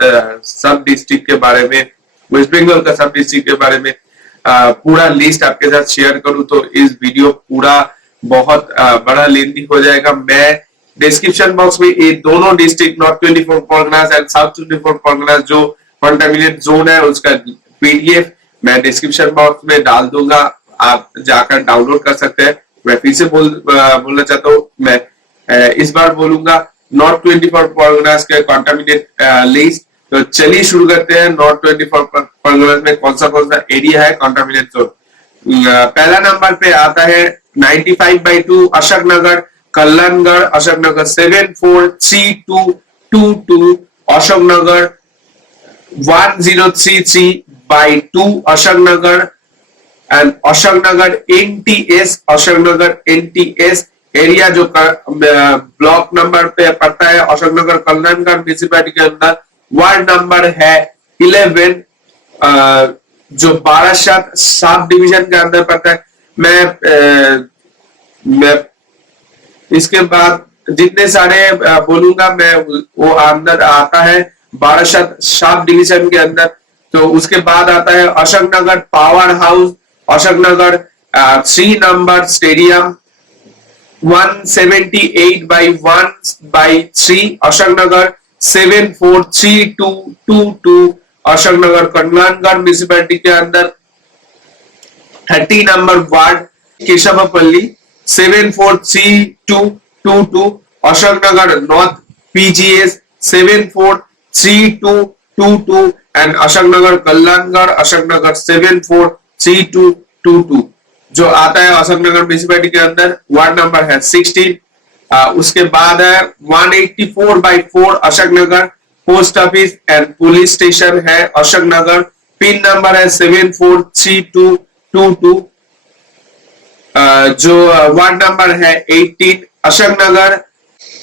सब डिस्ट्रिक्ट के बारे में, वेस्ट बंगाल का सब डिस्ट्रिक्ट के बारे में पूरा लिस्ट आपके साथ शेयर करूं तो इस वीडियो पूरा बहुत बड़ा लेंथी हो जाएगा। मैं डिस्क्रिप्शन बॉक्स में ये दोनों district north 24 Parganas and south 24 Parganas जो कंटामिनेट जोन है उसका PDF मैं डिस्क्रिप्शन बॉक्स में डाल दूंगा, आप जाकर डाउनलोड कर सकते हैं। मैं फिर से बोलना चाहता हूँ, मैं इस बार बोलूंगा नॉर्थ 24 परगनास के कंटामिनेट लिस्ट। तो चलिए शुरू करते हैं। नॉर्थ 24 परगनास में कौन सा एरिया है कंटामिनेट जोन। पहला नंबर पे आता है 95/2 Ashok Nagar Kalyangarh Ashok Nagar, 743222 Ashok Nagar, 1033/2 Ashok Nagar and Ashok Nagar NTS Ashok Nagar NTS area जो ब्लॉक नंबर पे पड़ता है अशोक नगर कल्याणगढ़ म्यूनिसिपैलिटी के अंदर। वार्ड नंबर है 11 जो बारासात सब डिवीजन के अंदर पड़ता है। मैं इसके बाद जितने सारे बोलूंगा मैं वो अंदर आता है बारासात सब डिवीजन के अंदर। तो उसके बाद आता है Ashok Nagar power house, Ashok Nagar 3 number stadium, 178/1/3 Ashok Nagar, 743222 Ashok Nagar Kalyangarh municipality के अंदर। 30 number ward Keshavpalli, 743222 Ashok Nagar north PGS, 743222 and Ashok Nagar Kalyangarh Ashok Nagar 743222 जो आता है अशोक नगर म्यूनिसिपैलिटी के अंदर। वार्ड नंबर है 16। उसके बाद है 184/4 Ashok Nagar post office and police station है अशोक नगर। पिन नंबर है 743222। जो वार्ड नंबर है 18 अशोक नगर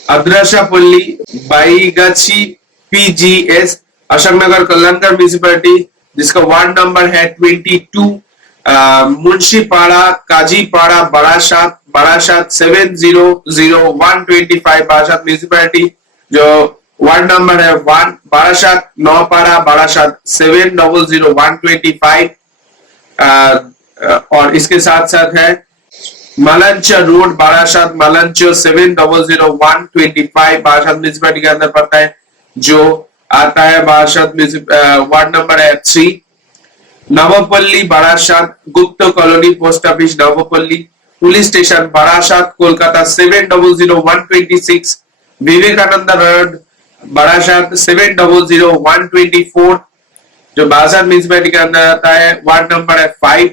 अद्रशापल्ली बाईगाछी PGS अशोक नगर कल्याणकर म्यूनिसिपैलिटी, जिसका वार्ड नंबर है 22। मुंशीपाड़ा काजीपाड़ा बारासात 700125 बारासात म्यूनिसिपैलिटी, जो वार्ड नंबर है 1। बारासात नौपाड़ा बारासात 700125। और इसके साथ साथ है मालंच रोड बारासात मालंच 700125 बारासात म्यूनिसिपैलिटी के अंदर पड़ता है, जो आता है बारासात वार्ड नंबर है 3। नवपल्ली Barasat Gupta colony post office नवपल्ली, police station Barasat Kolkata 700126। Vivekananda road Barasat 700124, जो बारासात म्यूनिसिपैलिटी के अंदर आता है, वार्ड नंबर है 5।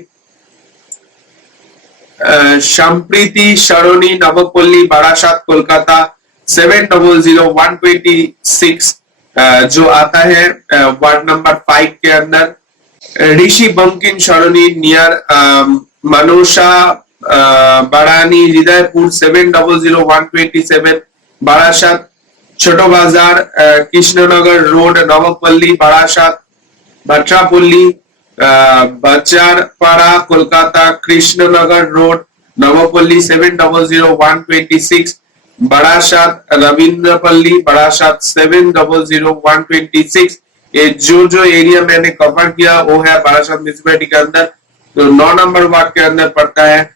संप्रीति सरोनी नवपल्ली बारासात कोलकाता 700126, जो आता है वार्ड नंबर 5 के अंदर। ऋषि बंकिम सरोनी नियर मनोषा बारानी हृदयपुर 700127 बारासात। छोटो बाजार कृष्णनगर रोड नवपल्ली बारासात। भट्रापल्ली बचारपाड़ा कोलकाता कृष्णनगर रोड नवपल्ली 700126 बारासात। रविंद्रपल्ली बारासात 700126। ये जो एरिया मैंने कवर किया वो है बारासात म्यूनिसिपैलिटी के अंदर, तो 9 नंबर वार्ड के अंदर पड़ता है।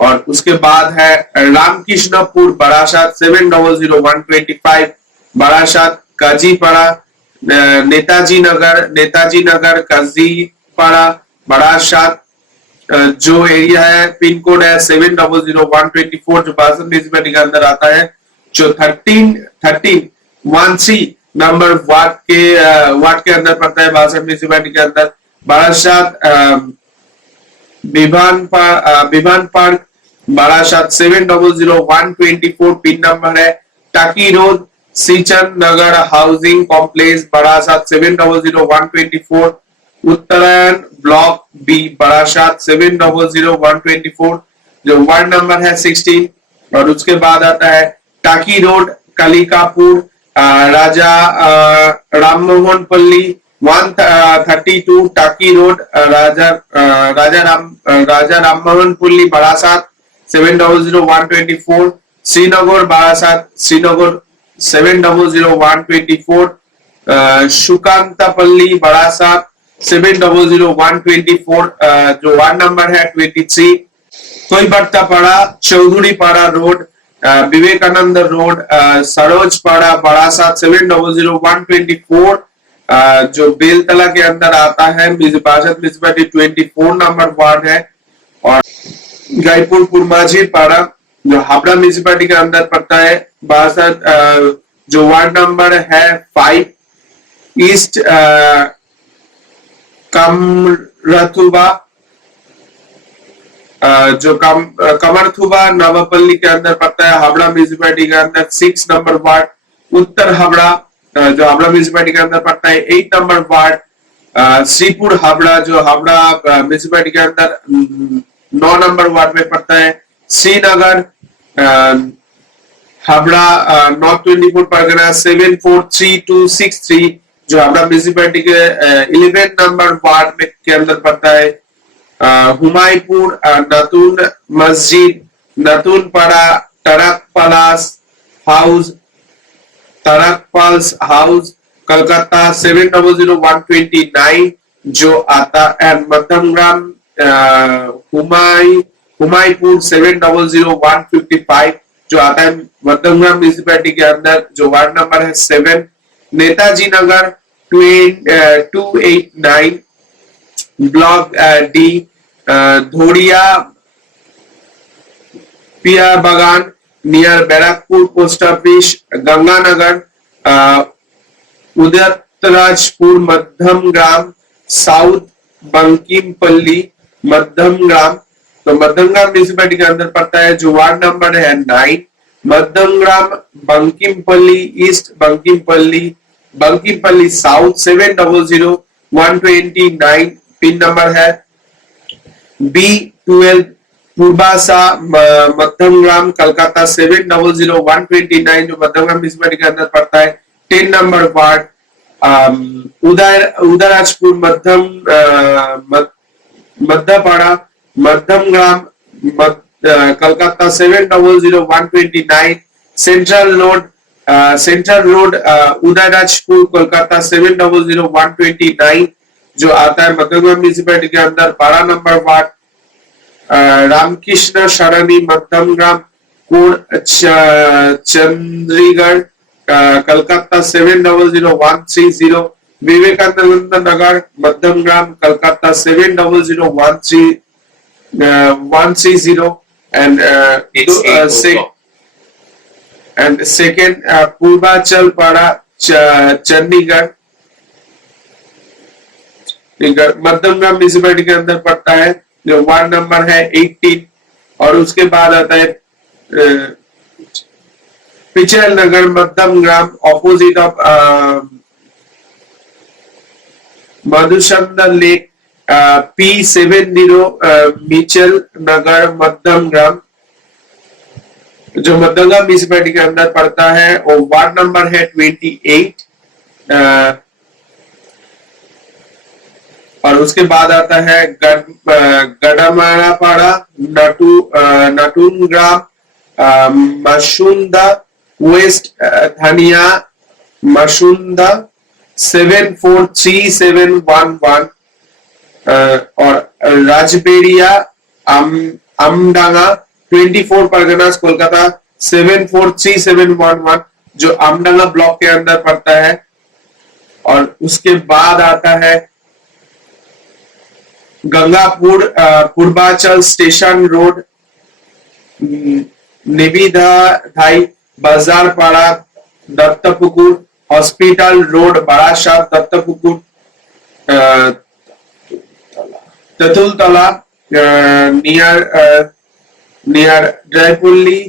और उसके बाद है रामकृष्णपुर बारासात 700125 बारासात। काजीपाड़ा नेताजी नगर काजीपाड़ा बारासात, जो एरिया है पिन कोड है 700124, जो बारासात म्यूनिसिपैलिटी के अंदर आता है। जो 1313 नंबर वार्ड के अंदर पड़ता है बारासात म्यूनिसिपैलिटी के अंदर। Barasat Bibhan park Barasat 700124 pin number है। टाकी रोड सीचन नगर housing complex Barasat 700124। Uttarayan block B Barasat 700124, जो वार्ड नंबर है 16। और उसके बाद आता है टाकी रोड कालिकापुर राजा राममोहन पल्ली 132 टाकी रोड राजा राममोहन पल्ली बारासात 700124। श्रीनगर बारासात श्रीनगर 700124। सुकांतपल्ली बारासात 700124, जो वार्ड नंबर है 23। कोईबट्टापाड़ा चौधरीपाड़ा रोड विवेकानंद रोड सरोजपाड़ा बारासात 700124, जो बेलतला के अंदर आता है। बारासात म्यूनिसिपैलिटी 24 नंबर वार्ड है। और गायपुर पुरमाझीपाड़ा जो हावड़ा म्यूनिसिपैलिटी के अंदर पड़ता है बारासात, जो वार्ड नंबर है 5। ईस्ट कमरथुबा जो कमरथुबा नवपल्ली के अंदर पड़ता है हावड़ा म्यूनिसिपैलिटी के अंदर 6 नंबर वार्ड। उत्तर हावड़ा जो हावड़ा म्यूनिसिपैलिटी के अंदर पड़ता है 8 नंबर वार्ड। श्रीपुर हावड़ा जो हावड़ा म्यूनिसिपैलिटी के अंदर 9 नंबर वार्ड में पड़ता है। श्रीनगर हावड़ा नॉर्थ 24 परगना 743263, जो हावड़ा म्यूनिसिपैलिटी के 11 नंबर वार्ड में के अंदर पड़ता है। हुमायूंपुर नतून मस्जिद नतूनपाड़ा तरकपाल्स हाउस कलकत्ता 700129, जो आता है। मध्यमग्राम हुमायूंपुर 700155, जो आता है मध्यमग्राम म्यूनिसिपैलिटी के अंदर, जो वार्ड नंबर है 7। Netaji Nagar 289 block D Dhoria Piya Bagan near Barrackpore post office Ganganagar Udayrajpur Madhyamgram south Bankimpalli Madhyamgram, तो मध्यमग्राम म्यूनिसिपैलिटी के अंदर पड़ता है, जो वार्ड नंबर है 9। Madhyamgram, Bankimpalli east, Bankimpalli south 700129 pin number है। B12 पूर्वासा मध्यमग्राम कलकत्ता 700129 जो मध्यमग्राम म्यूनिसिपैलिटी के अंदर पड़ता है। 10 number ward Udayrajpur Madhyapara Madhyamgram Calcutta 700129। Central road Udayrajpur Kolkata 700129 जो आता है मध्यमग्राम म्यूनिसिपैलिटी के अंदर। 12 number ward Ramkrishna Sarani Madhyamgram Chandrigarh Calcutta 700130। Vivekananda Nagar Madhyamgram Calcutta 700130 and second Purbanchal Para Chandigarh Madhyamgram municipality के अंदर पड़ता है जो वार्ड नंबर है 18। और उसके बाद आता है पिचल Nagar Madhyamgram opposite of Madhusudan lake P70 Michael Nagar Madhyamgram जो मध्यमग्राम म्यूनिसिपैलिटी के अंदर पड़ता है और वार्ड नंबर है 28। और उसके बाद आता है गड़मारापाड़ा नटुनग्राम मशुंदा वेस्ट धनिया मशुंदा 743711 और राजबेड़िया आमडांगा 24 परगनास कोलकाता 743711 जो आमडांगा ब्लॉक के अंदर पड़ता है। और उसके बाद आता है Gangapur Purbanchal station road Nibidhai Bazar Para Duttapukur hospital road Barasat Duttapukur Tetultala near जयपुल्ली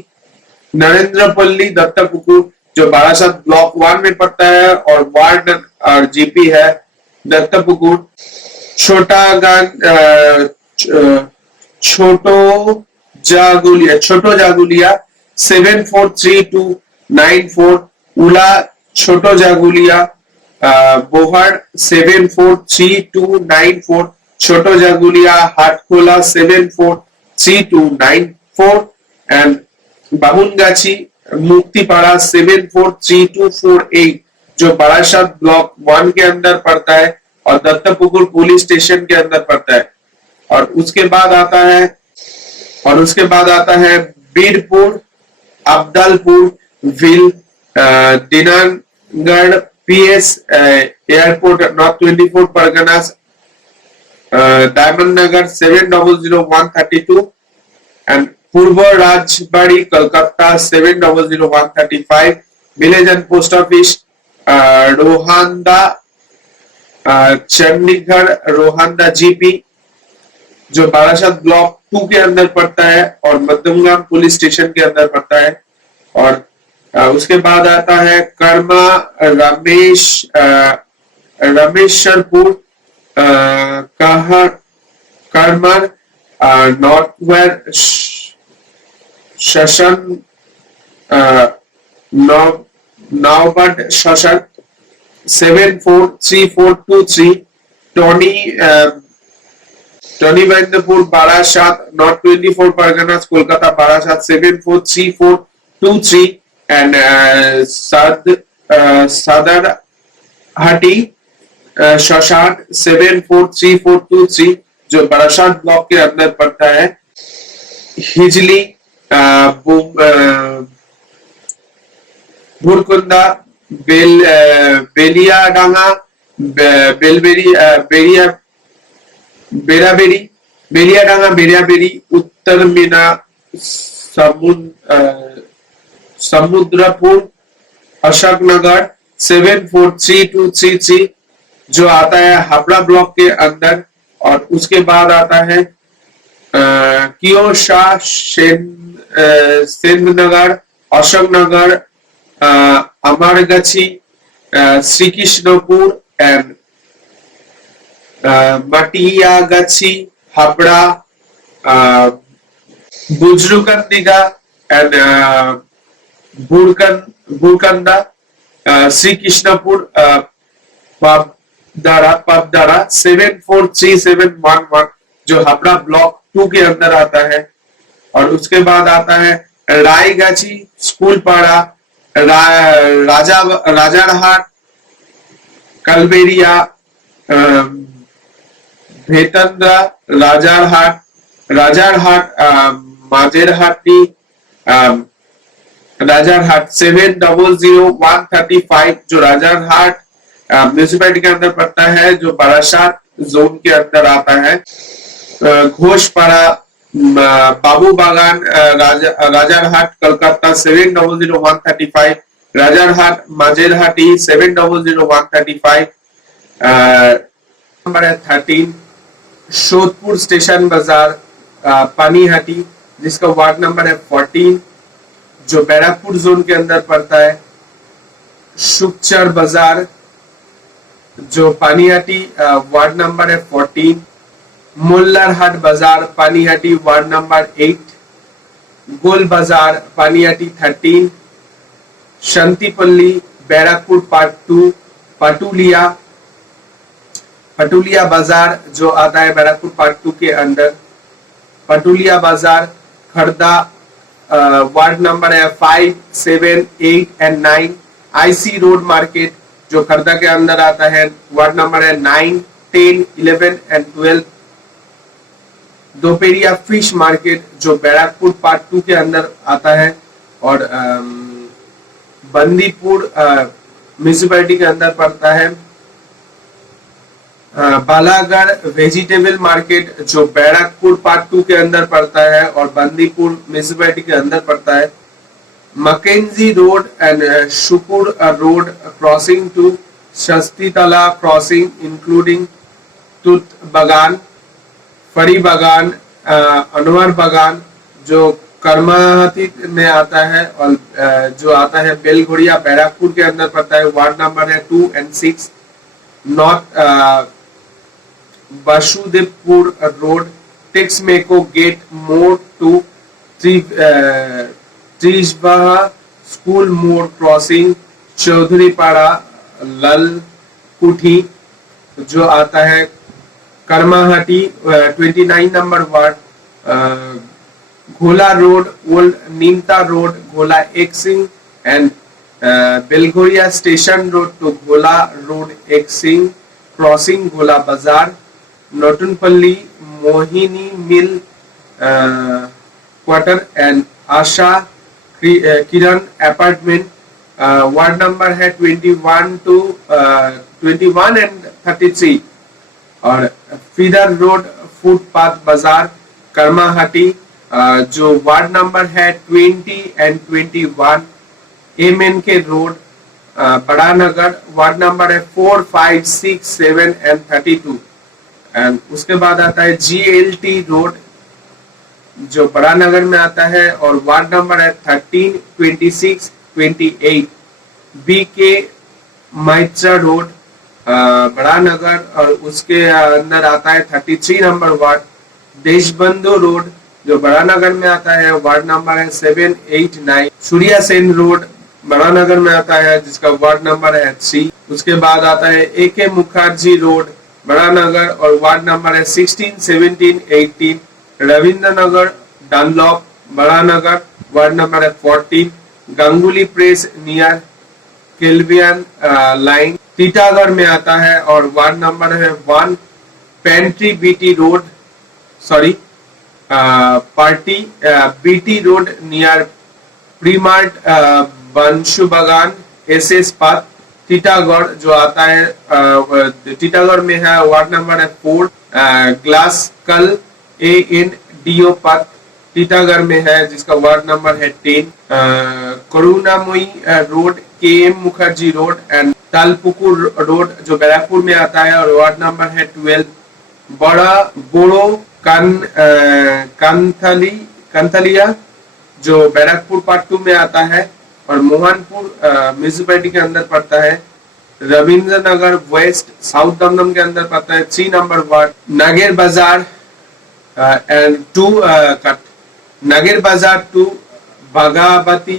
Narendrapalli Duttapukur जो बारासात ब्लॉक 1 में पड़ता है और वार्ड और जीपी है दत्तपुकुर। छोटो जागुलिया 743294 उला छोटो जागुलिया बोहर 743294 छोटो जागुलिया हाटखोला 743294 एंड बामुनगाछी मुक्तिपाड़ा 743248 जो बारासात ब्लॉक 1 के अंदर पड़ता है और दत्तपुकुर पुलिस स्टेशन के अंदर पड़ता है। और उसके बाद आता है Birpur Abdalpur vill दिनानगढ़ PS airport north 24 Parganas diamond Nagar 700132 and Purba Rajbari Calcutta 700135 village and post office Rohanda Chandigarh Rohanda GP जो बारासात ब्लॉक 2 के अंदर पड़ता है और मध्यमग्राम पुलिस स्टेशन के अंदर पड़ता है। और उसके बाद आता है कर्मा रमेशरपुर करमर नॉर्थ वेस्ट शशन नौबड शशन 743423 टोनी वैंदपुर बारासात नॉर्थ 24 परगनास कोलकाता बारासात 743423 एंड सदरहाटी शशांक 743423 जो बारासात ब्लॉक के अंदर पड़ता है। हिजली भूरकुंदा बेलियाडांगा बेरियाबेरी उत्तर मीना समुद्रपुर अशोकनगर 743233 जो आता है हावड़ा ब्लॉक के अंदर। और उसके बाद आता है कियोशा सेंद्रनगर অশোকনগর, আমারগাছি, শ্রীকৃষ্ণপুর and মাটিয়াগাছি, হাবড়া, বুজরুকান্দিগা and বুরকান্দা, শ্রীকৃষ্ণপুর, पाबदारा 743711 जो हावड़ा ब्लॉक 2 के अंदर आता है। और उसके बाद आता है रायगाछी, स्कूलपाड़ा, राजारहाट, कलबेरिया, भेतंद्रा, राजारहाट, माजेरहाटी, राजारहाट 700135 जो राजारहाट म्यूनिसिपैलिटी के अंदर पड़ता है, जो बारासात जोन के अंदर आता है। घोषपाड़ा, बाबू बागान, राजारहाट कलकत्ता 700135, राजारहाट माजेरहाटी 700135, नंबर है 13। शोधपुर स्टेशन बाजार, पानीहाटी, जिसका वार्ड नंबर है 14 जो बैराकपुर जोन के अंदर पड़ता है। सुखचर बाजार जो पानीहाटी, वार्ड नंबर है 14। मोल्लारहाट बाजार, पानीहाटी, वार्ड नंबर 8। गोल बाजार, पानीहाटी 13। शांतिपल्ली, बैराकपुर पार्ट 2। पटुलिया बाजार जो आता है बैराकपुर पार्ट 2 के अंदर। पटुलिया बाजार, खर्दा, वार्ड नंबर है 5, 7, 8 and 9। आईसी रोड मार्केट जो खर्दा के अंदर आता है, वार्ड नंबर है 9, 10, 11 and 12। दोपहरिया फिश मार्केट जो बैराकपुर पार्ट 2 के अंदर आता है। और बंदीपुर म्यूनिसिपैलिटी के अंदर पड़ता है। बालागढ़ वेजिटेबल मार्केट जो बैराकपुर पार्ट 2 के अंदर पड़ता है और बंदीपुर म्यूनिसिपैलिटी के अंदर पड़ता है। Mackenzie road and Shukur road crossing to Shastitala crossing including Tut Bagan, Phari बागान, अनवर बागान जो कर्माहती में आता है और जो आता है बेलघोड़िया बैराकपुर के अंदर पड़ता है। वार्ड नंबर है 2 and 6। North Vasudevpur road, Texmaco gate Mor to Trishbaha school Mor crossing, Chowdhurypara, Lalkuthi जो आता है Karmahati 29 number ward. Ghola road, old Nimta road, Ghola एक्सिंग एंड बेलघोरिया स्टेशन रोड तो घोला रोड एक्सिंग crossing Ghola Bazar. Notanpalli, Mohini mill quarter and Asha Kiran apartment, ward number है 21 and 33। और फीडर रोड फुटपाथ बाजार कर्माहाटी जो वार्ड नंबर है 20 and 21। एमएन के रोड बड़ा नगर, वार्ड नंबर है 4, 5, 6, 7 and 32। एंड उसके बाद आता है जीएलटी रोड जो बड़ा नगर में आता है और वार्ड नंबर है 13, 26, 28। बीके मैत्रा रोड बड़ा नगर और उसके अंदर आता है 33 नंबर वार्ड। देशबंधु रोड जो बड़ा नगर में आता है, वार्ड नंबर है 7, 8, 9। सूर्या सेन रोड बड़ा नगर में आता है जिसका वार्ड नंबर है 3। उसके बाद आता है एके मुखर्जी रोड बड़ा नगर और वार्ड नंबर है 16, 17, 18। रविंद्र नगर डनलॉप बड़ा नगर, वार्ड नंबर है 14। Ganguli press near Kelvin line Titagarh में आता है और वार्ड नंबर है 1। पेंट्री बीटी रोड पार्टी बीटी रोड नियर प्रीमार्ट बंशु बागान एसएस पाथ टीटागढ़ जो आता है टीटागढ़ में है, वार्ड नंबर है 4। ग्लास कल ANDO पाथ टीटागढ़ में है जिसका वार्ड नंबर है 10। Karunamayi road KM Mukherjee road and Talpukur road जो बैराकपुर में आता है और वार्ड नंबर है 12। बड़ा बोड़ो कांथलिया जो बैरकपुर पार्ट 2 में आता है और मोहनपुर म्यूनिसिपैलिटी के अंदर पड़ता है। रविंद्र नगर वेस्ट साउथ दमदम के अंदर पड़ता है 3 नंबर वार्ड। नगेर बाजार एंड टू कट नगेर बाजार टू भगावती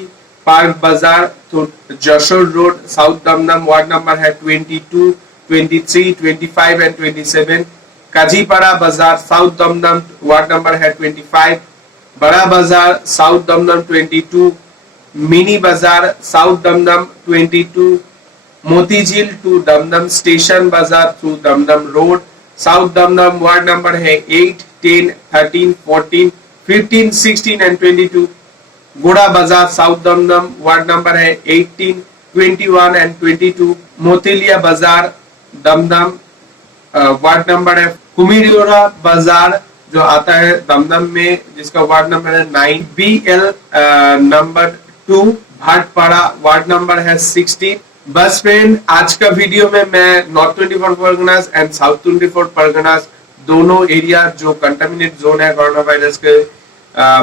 पार्क बाजार तो Jessore road south Dumdum ward number है 22, 23, 25 एंड 27। काजीपाड़ा बाजार साउथ दमदम वार्ड नंबर है 25। बड़ा बाजार साउथ दमदम 22। मिनी बाजार south Dumdum 22। Moti Jheel to Dumdum station बाजार to Dumdum road south Dumdum ward number है 8, 10, 13, 14, 15, 16 एंड 22। गोड़ा बाजार साउथ दमदम वार्ड नंबर है 18, 21 एंड 22। मोतिलिया बाजार दमदम वार्ड नंबर है। कुमीरियोरा बाजार जो आता है दमदम में जिसका वार्ड नंबर है 9। BL number 2 Bhatpara ward number है 16। बस फ्रेंड, आज का वीडियो में मैं north 24 Parganas and south 24 Parganas दोनों एरिया जो कंटामिनेट जोन है कोरोना वायरस के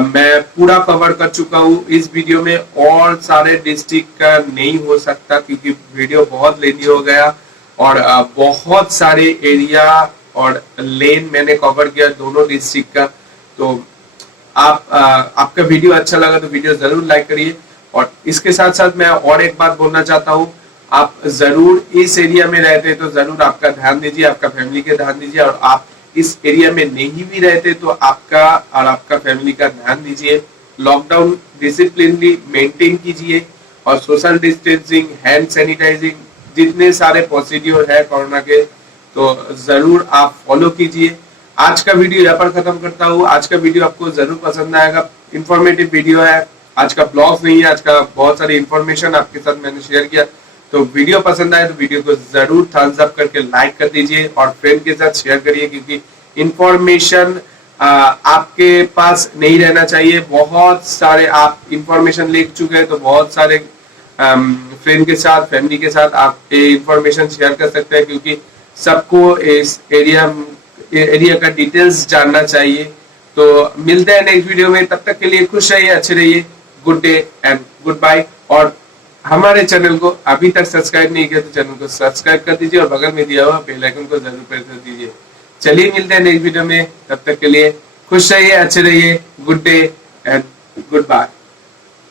मैं पूरा कवर कर चुका हूँ इस वीडियो में। और सारे डिस्ट्रिक्ट का नहीं हो सकता क्योंकि वीडियो बहुत लेंदी हो गया और बहुत सारे एरिया और लेन मैंने कवर किया दोनों डिस्ट्रिक्ट का। तो आपका वीडियो अच्छा लगा तो वीडियो जरूर लाइक करिए। और इसके साथ साथ मैं और एक बात बोलना चाहता हूँ, आप जरूर इस एरिया में रहते हैं तो जरूर आपका ध्यान दीजिए, आपका फैमिली का ध्यान दीजिए। और आप इस एरिया में नहीं भी रहते तो आपका और आपका फैमिली का ध्यान दीजिए। लॉकडाउन डिसिप्लिनली मेंटेन कीजिए और सोशल डिस्टेंसिंग, हैंड सैनिटाइजिंग, जितने सारे प्रोसीड्योर है कोरोना के तो जरूर आप फॉलो कीजिए। आज का वीडियो यहाँ पर खत्म करता हूँ। आज का वीडियो आपको जरूर पसंद आएगा, इंफॉर्मेटिव वीडियो है। आज का ब्लॉग नहीं है, आज का बहुत सारी इंफॉर्मेशन आपके साथ मैंने शेयर किया। तो वीडियो पसंद आए तो वीडियो को जरूर थम्स अप करके लाइक कर दीजिए और फ्रेंड के साथ शेयर करिए क्योंकि इंफॉर्मेशन आपके पास नहीं रहना चाहिए। बहुत सारे आप इंफॉर्मेशन ले चुके हैं तो बहुत सारे फ्रेंड के साथ, फैमिली के साथ आप ये इंफॉर्मेशन शेयर कर सकते हैं क्योंकि सबको इस एरिया का डिटेल्स जानना चाहिए। तो मिलते हैं नेक्स्ट वीडियो में, तब तक के लिए खुश रहिए, अच्छे रहिए। Good day and good bye. और हमारे चैनल को अभी तक सब्सक्राइब नहीं किया तो चैनल को सब्सक्राइब कर दीजिए और बगल में दिया हुआ बेल आइकन को जरूर प्रेस कर दीजिए। चलिए मिलते हैं नेक्स्ट वीडियो में, तब तक के लिए खुश रहिए, अच्छे रहिए। Good day and good bye.